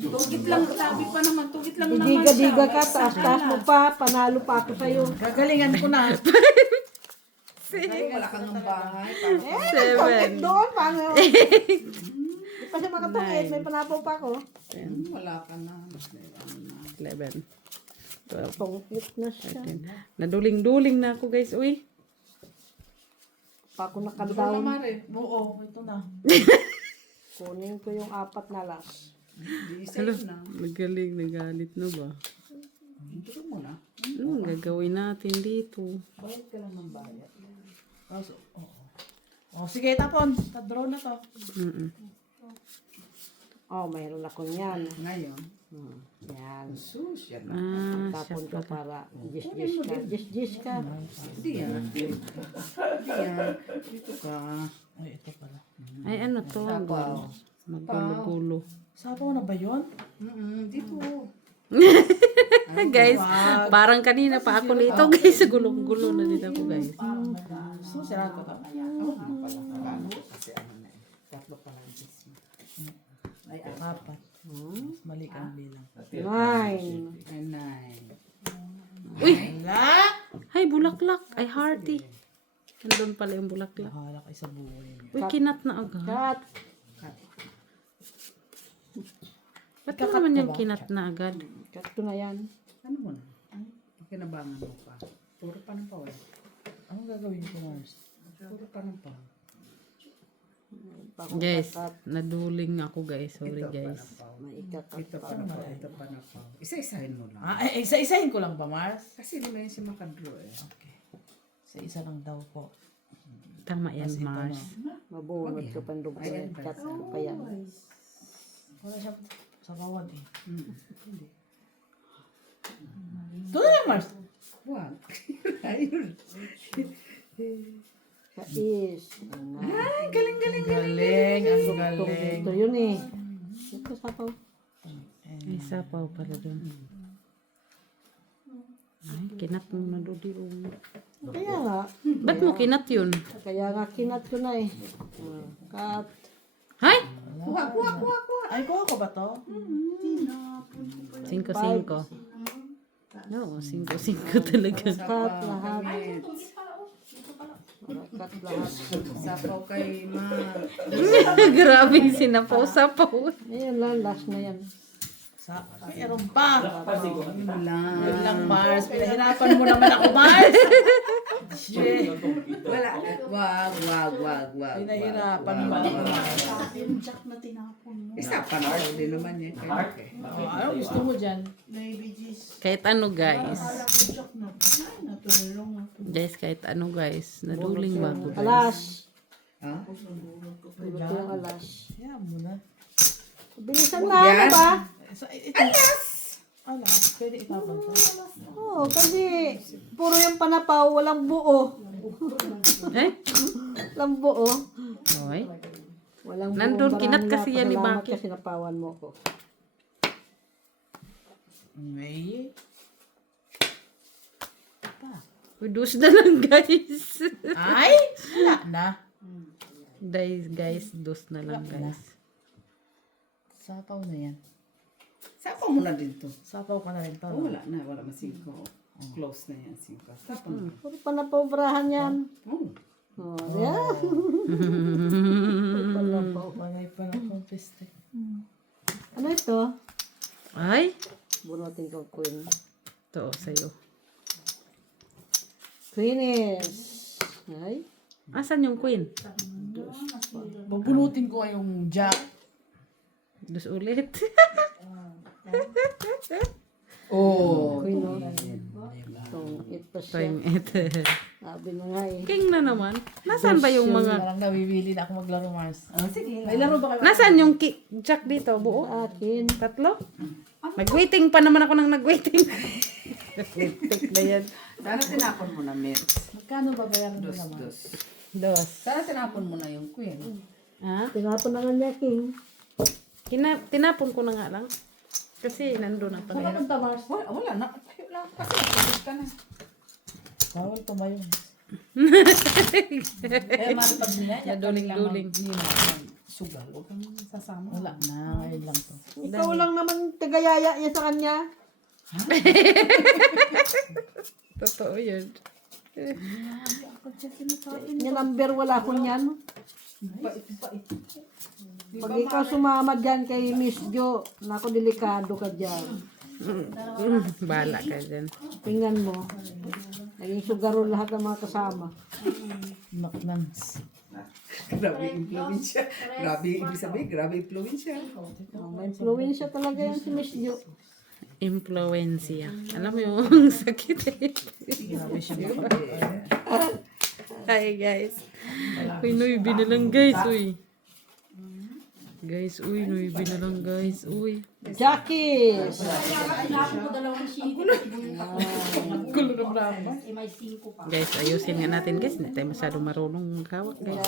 Tugit lang. Sabi pa naman. Tugit lang naman Diga-diga ka. Taas-taas mo pa. Panalo pa ako sa'yo. Gagalingan ko na. Wala kang ng bahay. Tong 8 doon. Paano? Di pa siya makatong 8. May panapaw pa ako. Wala ka na. 11. 12. Tong 8 na siya. Naduling-duling na ako, guys. Uy. Pa ako Doon naka-down. naman rin. Oo, ito na. Kunin ko yung 4 na last. Di Hello. safe na. Nagaling, nagalit na ba? Ito mo na. Anong gagawin natin dito? Bayad ka lang ng bayad. Oh, sige, tapon. Ta-draw na to. Oh, mayroon ako niyan. Ngayon. Yan. Sus, yan na. Ah, Tapon ko para gis-gis ka. Gis-gis ka. Hindi yan. Hindi yan. Dito ka. Ay, ito pala. ay ano to? Sapaw. Magulo-gulo. Sapaw na ba yun? Dito. Guys, parang kanina pa ako nito, guys. Gulong-gulo na din ako, guys. So, sira ko to. Ako na pala. Bago. Kasi ano na eh. Tatlo pala ang gis mo. Ay, 4. Mali ang bilang. 9. Ay, nine. Uy! Wala! Ay, bulaklak. Ay, hearty. Nandun pala yung bulaklak. Bahala kayo sa buhay niyo. Uy, kinat na agad. Cut. Ba't mo naman yung kinat na agad? Cut ko na yan. Ano mo na? Kinabangan mo pa. Puro pa ng pawal. Anong gagawin ko, Mars? Puro pa ng pawal. Guys, naduling ako, guys. Sorry, guys. Ito pa ng pawal. Ito pa ng pawal. Isa-isahin mo lang. Ah, isa-isahin ko lang ba, Mars? Kasi naman siya makadraw eh. Okay. Isa-isa lang daw po. Tama yan, Mars. Mabunod ko pang dugo. Cut ko pa yan. Wala siya sa bawad eh. Doon na lang, Mars. Wag. Ayun. Kais. Ay, galing. Galing, ang galing. Ito yun eh. Ito sapaw. May sapaw pala doon. Ay, kinat mo na doon. Kaya nga. Ba't mo kinat yun? Kaya nga kinat ko na eh. Cut. Hay! Kuha. Ay, kuha ko ba to? 5-5. No, 5-5 talaga. Cut lahat. Cut lahat. Sapaw kay ma. Grabe yung sinapaw-sapaw. Ayun lang. Last na yan. Meron pa. Yun lang. Yun lang, Mars. Pinahirapan mo naman ako, Mars. Shit. Wala. Wag. Pinahirapan mo ako, Mars. Yung jack na tinapon mo. Isa pa na din naman yan. Oh, ano gusto mo dyan? Maybe this. Kahit ano, guys. Jack na. Ay, natulong ako. Guys, kahit ano, guys. Naduling ba ako, guys? Alas. Ha? Bulot ko yung alas. Yan mo na. Bilisan na ano ba? So, alas! Alas, pwede itapon to. Oo, kasi puro yung panapaw, walang buo. Eh? Walang buo. Okay. Walang buo. Nandun, kinat kasi yan ni Pasalamat Baki. kasi napawan mo ko. May. Reduce na lang, guys. Ay! Wala na. Guys, dos na lang, guys. Sapaw na yan. Sapa mo na dito. Sapaw ka na rin to. Oh, wala masingko. Close na yan, singko. Sapa mo. Puro pa na paubrahan yan. Oh. Oh, yeah. Panay pa ng contest eh. Ano ito? Ay, Bunutin ko queen. ito sa'yo. Queenies. Ay. Asan yung queen? Babunutin ko yung jack. Dus ulit. Oh. Queen o. Itong ito siya. Time it. Sabi na nga eh. King na naman. Nasaan ba yung mga... Parang nawibili na ako maglaro, Mars. Oh, sige. May laro ba kayo? Nasaan yung jack dito? Buo? Akin. Tatlo? Nag-waiting pa naman ako ng nag-waiting. Waiting na yan. Sana tinapon mo na, Mer. Magkano ba bayaran mo Dos, naman? dos. Dos. Sana tinapon mo na yung queen. Ha? Tinapon na nga niya, King. Tinapon ko na nga lang. Kasi nandun ang Saan pala. ka punta, Mars? Wala na. Tayo lang. Kasi napagod ka na. Bawal tumayo. Kaya maripag nila. Naduling-duling. Sugal. Huwag kang sasama. Wala na. Ngayon lang to. Ikaw lang naman tagayaya niya sa kanya. Totoo yun. Niya number wala ko niyan. Pag ikaw sumama dyan kay Miss Jo, naku, delikado ka dyan. Bala ka dyan. Tingnan mo. Naging sugaro lahat ng mga kasama. Maknans. Grabe influensya. Grabe ibig sabihin. Grabe influensya. Oh, may influensya talaga yan si Miss Jo. Influensya. Alam mo yung sakit eh. Grabe siya. Hi guys. Uy, Noy, binalang guys, uy. Guys, uy, Noy, binalang guys, uy. Jackie! Gulo na bravo. Guys, ayusin nga natin guys. Hindi tayo masyado marunong magkawak guys.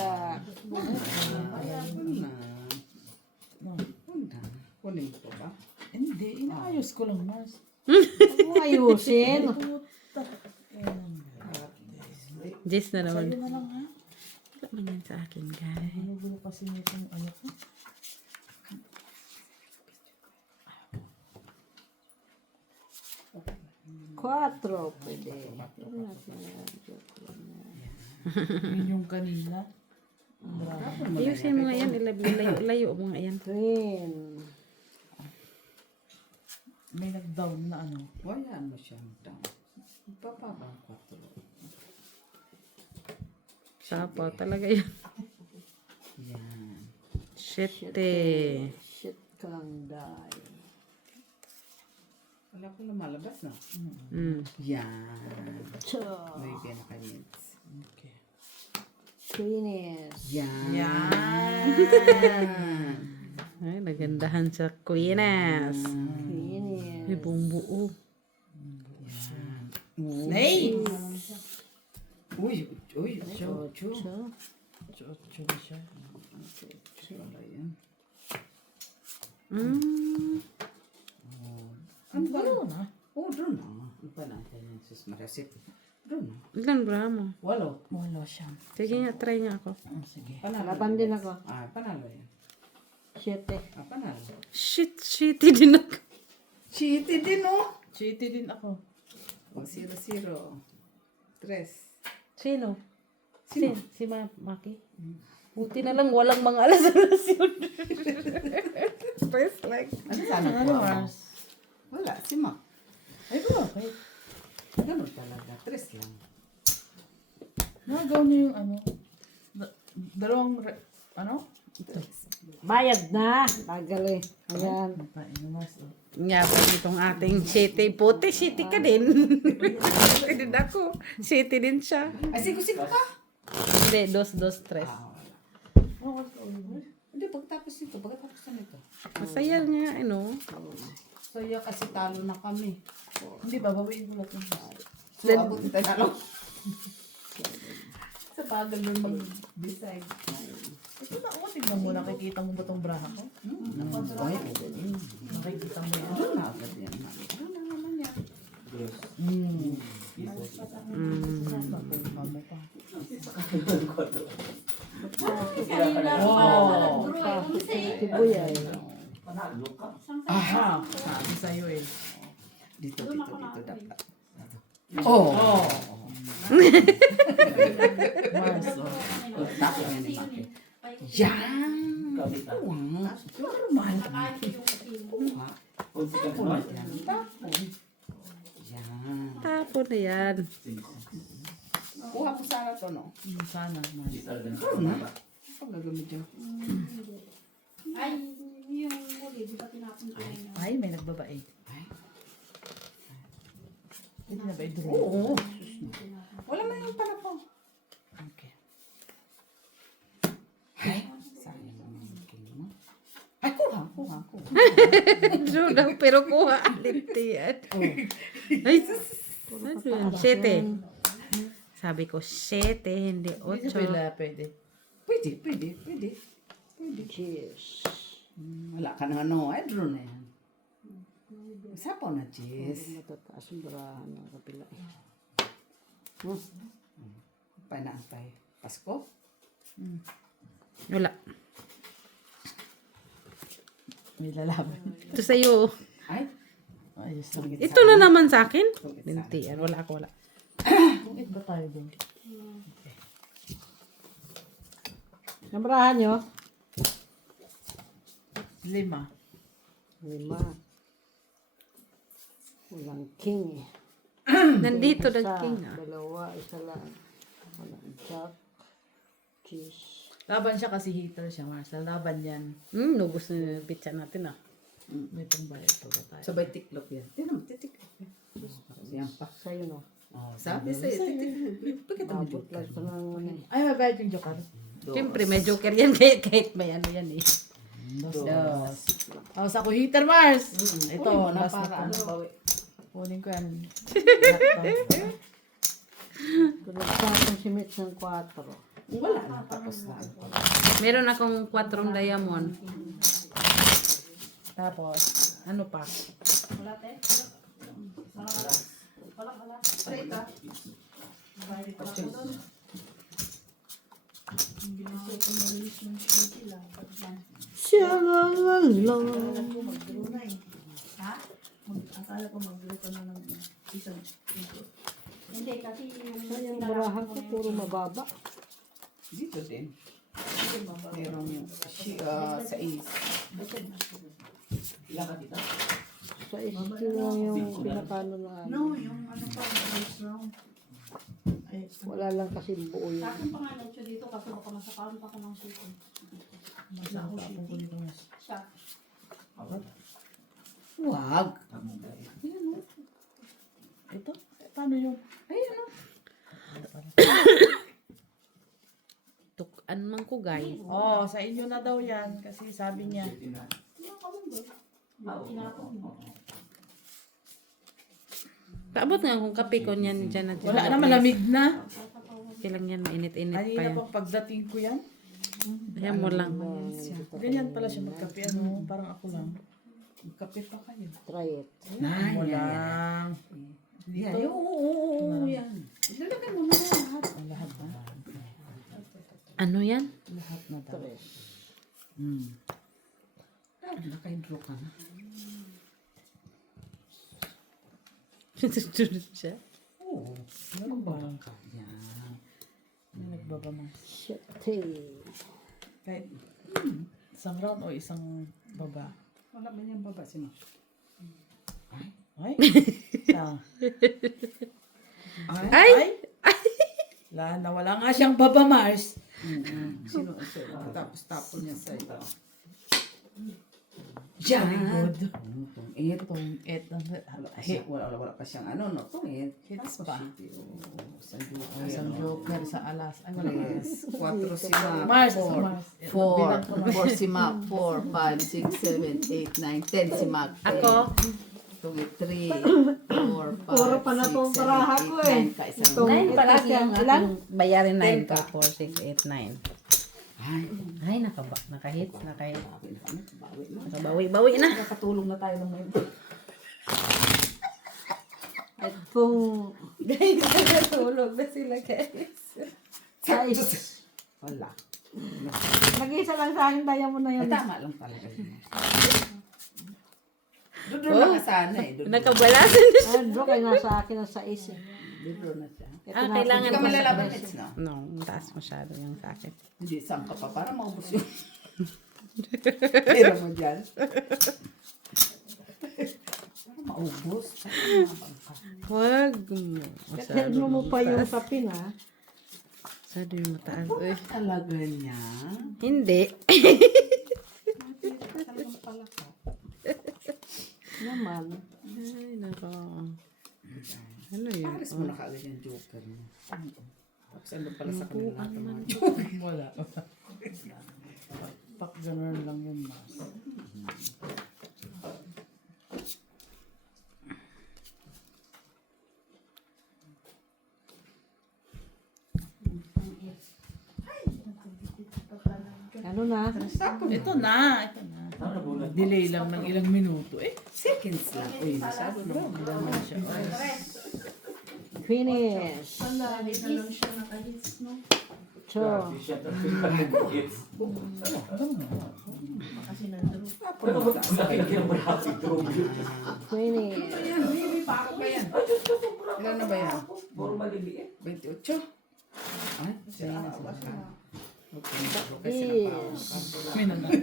Kunin ko ba? Hindi, inaayos ko lang, Mars. Huwag mo ayusin. Jess na naman. Sa'yo na lang, ha? Wala man yan sa akin guys. Ano gulo kasi nitong ano ko? Quatro, pwede. Yun yung kanina. Ayusin mo nga yan. Layo mo nga yan. Green. May nag-down na ano. Wayaan mo siya. Papabang 4. Sapaw talaga yan. Yan. Shite. Shit kang die. Wala ko lumalabas na. Yan. Cha. May pinaka-minutes. Okay. Queenies. Yan. Ay, nagandahan sa Queeness. Queenies. Ay, buong buo. Nay! Uy, uy, Ocho. Ocho ba siya? Wala yan. Ano ba na? Oh, doon na. Iba natin yung sus marasip. Doon na. Ilan bra mo? Walo. Wala siya. Sige nga, try nga ako. Sige. Panalo. Laban din ako. Ah, panalo yan. Siete. Ah, panalo. Shit, shitty din ako. Cheated din, oh. Chitty din ako. Oh, 0-0. 3. Sino? Si Maki? Buti na lang walang mga alas-alasyon. Stress like. Ano sana Ano, po? Mars? Wala, si Mac. Ay, bakit? Ganun talaga. 3 lang. Nagaw niyo yung ano? Dalawang, ano? Bayad na. Tagal eh. Ayan. Ano, Mars? Nga pa itong ating shitty. Puti, shitty ka din. Shitty din ako. Shitty din siya. Ay, sigo-sigo ka. Hindi, dos, tres. Hindi, pagtapos nito. Pagkatapos na nito. Masaya niya, ano. So, yun kasi talo na kami. Hindi ba, babayin ko lang yung So, abot kita na lang. Sa bagal yung mag-decide. ito na ako, tignan mo, nakikita mo ba itong braha ko? Ay, Nakikita mo yan. doon na agad yan. Doon na naman yan. Kamo pa. Si Buya eh. Aha! Sabi sa'yo eh. Dito dapat. Oh! Mars, oh. Tapos yan ni Maki. Yan! Kapitan. Normal. Kuha. Kung si Kapitan. Tapos. Yan. Tapo na yan. Kuha mo sana to, no? Sana, Mars. Hindi talaga Na? Pag gagamit yun. Ay, yung muli, di ba tinapon ko yun? Ay, may nagbabae. Hindi na ba i-draw? Oo. Wala man yung pala po. Okay. Ay, sayang naman yung kilo. Ay, kuha. True daw, pero kuha aliti yan. Ay, ano yan? 7. Sabi ko, 7, hindi Hindi 8. pala pwede. Pwede. Cheers. Wala ka na ano. Ay, draw na yan. Sapaw na, Jess. Matataas yung barahan ng kapila. Panaantay. Pasko? Wala. May lalaban. Ito sa'yo. Ay, Ayos lang. Ito na naman sa akin. Hindi yan. Wala ako, wala. Bakit ba tayo din? Namarahan nyo? 5. 5. Walang king eh. Nandito Isa, na king ah. dalawa, isa lang. Walang jack. Cheese. Laban siya kasi hater siya, Mars. Laban yan. Nubos na yung pizza natin ah. May pangbayad pa ba tayo? sabay tiklop yan. Tignan mo, titiklop yan. Yan pa. Sa'yo no. Oh, sabi sa'yo, titiklop. Bakit ang Abot lang ito ng ano eh. Ay, may bayad yung joker. Siyempre, may joker yan kahit may ano yan eh. Dos. Oh, sa ako hater, Mars. Ito, na last para na ano to. bawi. Kunin ko yan. Lahat to. Nagtatang si Mitch ng 4. Wala na, tapos na. Meron akong 4 diamond. Tapos, ano pa? Siya lang. Akala ko magluto na ng isang ito. Hindi, kasi Yung barahan ko puro mababa. Dito din. Merong sa is. Ilang Kapitan? Sa isip lang yung pinakano na ano. No, yung ano pa, first round. Ay, Wala lang kasi buo yun. sa akin pa nga nito dito kasi baka masakaroon pa ko ng chicken. Masama pa akong kunin ko, Mars. Siya. Wag. Ito? Paano yung... Ay, ano? Tukan man ko guys. Oh, sa inyo na daw yan. Kasi sabi niya. Paabot nga kung kape ko niyan dyan na dyan. Wala na, malamig na. Kailang yan, mainit-init pa Kanina yan. pang pagdating ko yan. Ayan mo lang. Ganyan pala siya magkape. Ano, parang ako lang. Kape pa kayo. Try it. Mo lang. Yan. Oo, yan. Lalagay mo na lahat. Lahat na. Ano yan? Lahat na daw. Naka-draw ka na. Sunod siya. Oo. Ano ba? Yan. May nagbaba, Mars. Shit. Kahit isang round o isang baba. Wala ba niyang baba si Ma? Ay? Ah. Ay! Wala na, wala nga siyang baba, Mars. Sino? Tapos tapon niya sa ito. Yan. Very good. Itong Eto. wala pa siyang ano, no? Itong Hits pa. Isang Joker sa alas. Ay, wala pa. Yes. 4 si Ma. Mars. 4 si Ma. 4, 5, 6, 7, 8, 9, 10 si Ma. Ako? 2, 3, 4, 5, 6, 7, 8, 9. Kaisang 9 pala ang Ilan? bayarin 9 pa. 4, 6, 8, 9. Ay, nakahit. Nakabawi na. Nakatulong na tayo ng ngayon. At kung Guys, natulog na sila guys. size. Wala. Nag-isa lang sa akin tayo mo na Ay, yun. tama lang talaga yun. Doon na ka sana eh. Doon Nakabalasan na siya. Ah, bro, kayo nasa akin na sa isip. na siya. Ah, kailangan Hindi ka pa malalaban, Mitz, no? No, taas masyado yung sa akin. Hindi, saan ka pa? Para maubos yun. Tira mo dyan. Para maubos. Huwag mo. Katerno mo pa yung kapin, ha? Masyado yung mataas. Uy. Talaga niya. Hindi. Talagang pala ka. Naman. Ay, nako. Ano yun? Paris mo na kaagad yung joker mo. Tapos ano pala sa kanila natin mga joker. Wala. Tak ganun lang yun, Mars. Ano na? Ito na. Delay lang ng ilang minuto. Seconds lang. Uy, masyado na. Naman siya. Finish. So, Pero sa akin, kinabrahapi drone yun. finish. Paano ba yan? Ilan na ba yan? Puro maliliit. 28? Ay, sige na sila. Okay, kasi Yes. May nanak.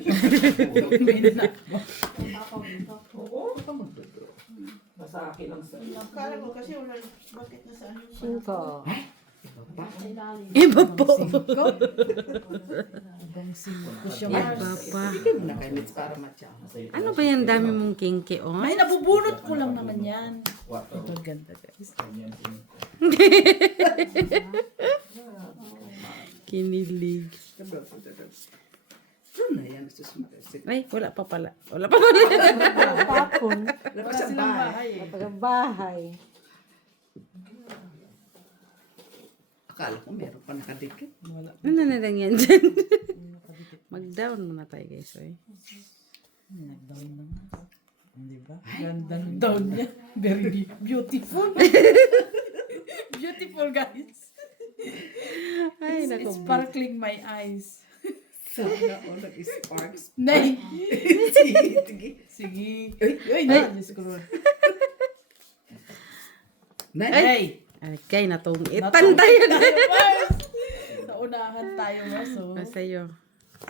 May nanak. Oo. Nasa akin lang sa Kala ko kasi wala, bakit nasa ano yung 5. Iba po. Ibang singko siya, Iba Mars. pa. Bigyan mo na kay Mitz para matyaw. Ano ba yan? Dami mong kinky, oh? Ay, nabubunot ko lang naman yan. Ito, ganda, guys. Kinilig. Doon na yan. Sige. Ay, wala pa pala. Wala pa pala. Tapon. Labas sa bahay. Kapag bahay. Akala ko meron pa nakadikit. Wala. Ano na lang yan dyan? Mag-down muna tayo, guys. Oy. Nag-down na nga. Di ba? Ganda ng down niya. Very beautiful. Beautiful, guys. Ay, It's naku. sparkling my eyes. Sana o nag-sparks. Nay! Sige. Sige. Uy, Uy, na! Diyos ko. Nay. Ay! Ay, kay natungitan Natungit tayo. Mars! Naunahan tayo, Mars. Oh. Sa'yo.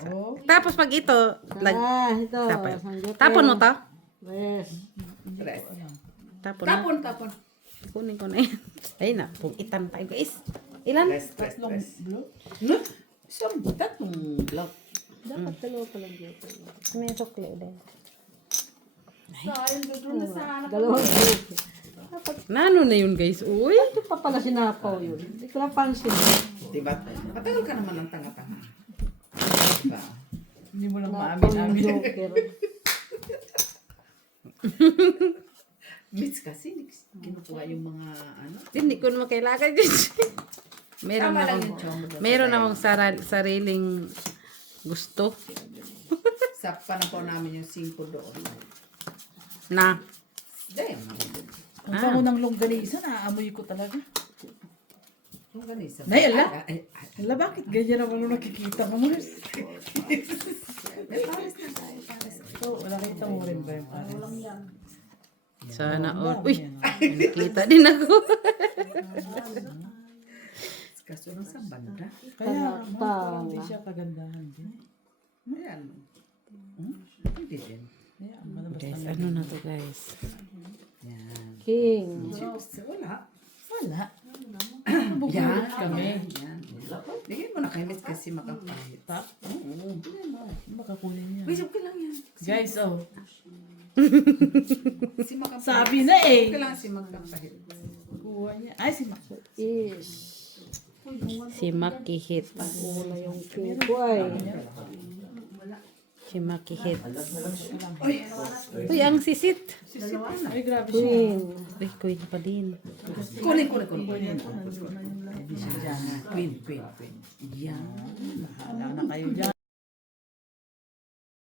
Oh. Tapos pag ito, Ito. tapon. Sanggapin. Tapon mo to? Yes. Rest. Tapon na. Tapon. Kunin ko na yan. Ay, natungitan tayo, guys. Ilan? Rest. Tatlong blue. No? Isang tatlong block. Dapat dalawa pa lang dito. May sukli din. Sayang, doon na sana. Dalawang dito. Nano na yun, guys? Uy. Ito pa pala sinapaw yun. Hindi ko lang pansin. Diba? Matagal ka naman ng tanga-tanga. Diba? Hindi mo lang Napaw yung maamin-amin. joker. Mitz kasi, kinukuha yung mga ano. Hindi ko naman kailangan, guys. Meron Tama lang akong, yung chong mo. meron akong sariling gusto Sa panahon namin yung 5 doon. na. Dahil, Ang bango ng longganisa, naaamoy ko talaga. yung ganisa. Nay, ala? Ay, Hala, bakit ganyan naman nung nakikita mo, Mars? may pares na tayo, pares. So, nakita mo rin ba yung pares? Sana all. Uy, nakita din ako. Kaso lang sa banda. Kaya, parang hindi siya kagandahan din. Ayan. Hindi din. Kaya, malabas Guys, lang. ano na to, guys? Yan. King. Wala. Wala. Yan. kami. Yan. Bigyan mo na kay Mitz kasi makapahit. Pa? Oo. Baka kunin niya. Uy, okay lang yan. Guys, oh. Si makapahit. Sabi na eh. Okay lang si makapahit. Kuha niya. Ay, si Mac. Is. Si Maki Hits. Wala yung king ko ay. Si Maki Hits. Uy, ang sisit. Ay, grabe siya. Queen. Uy, queen pa din. Kunin. Queen. Queen. Yan. Hala na kayo dyan.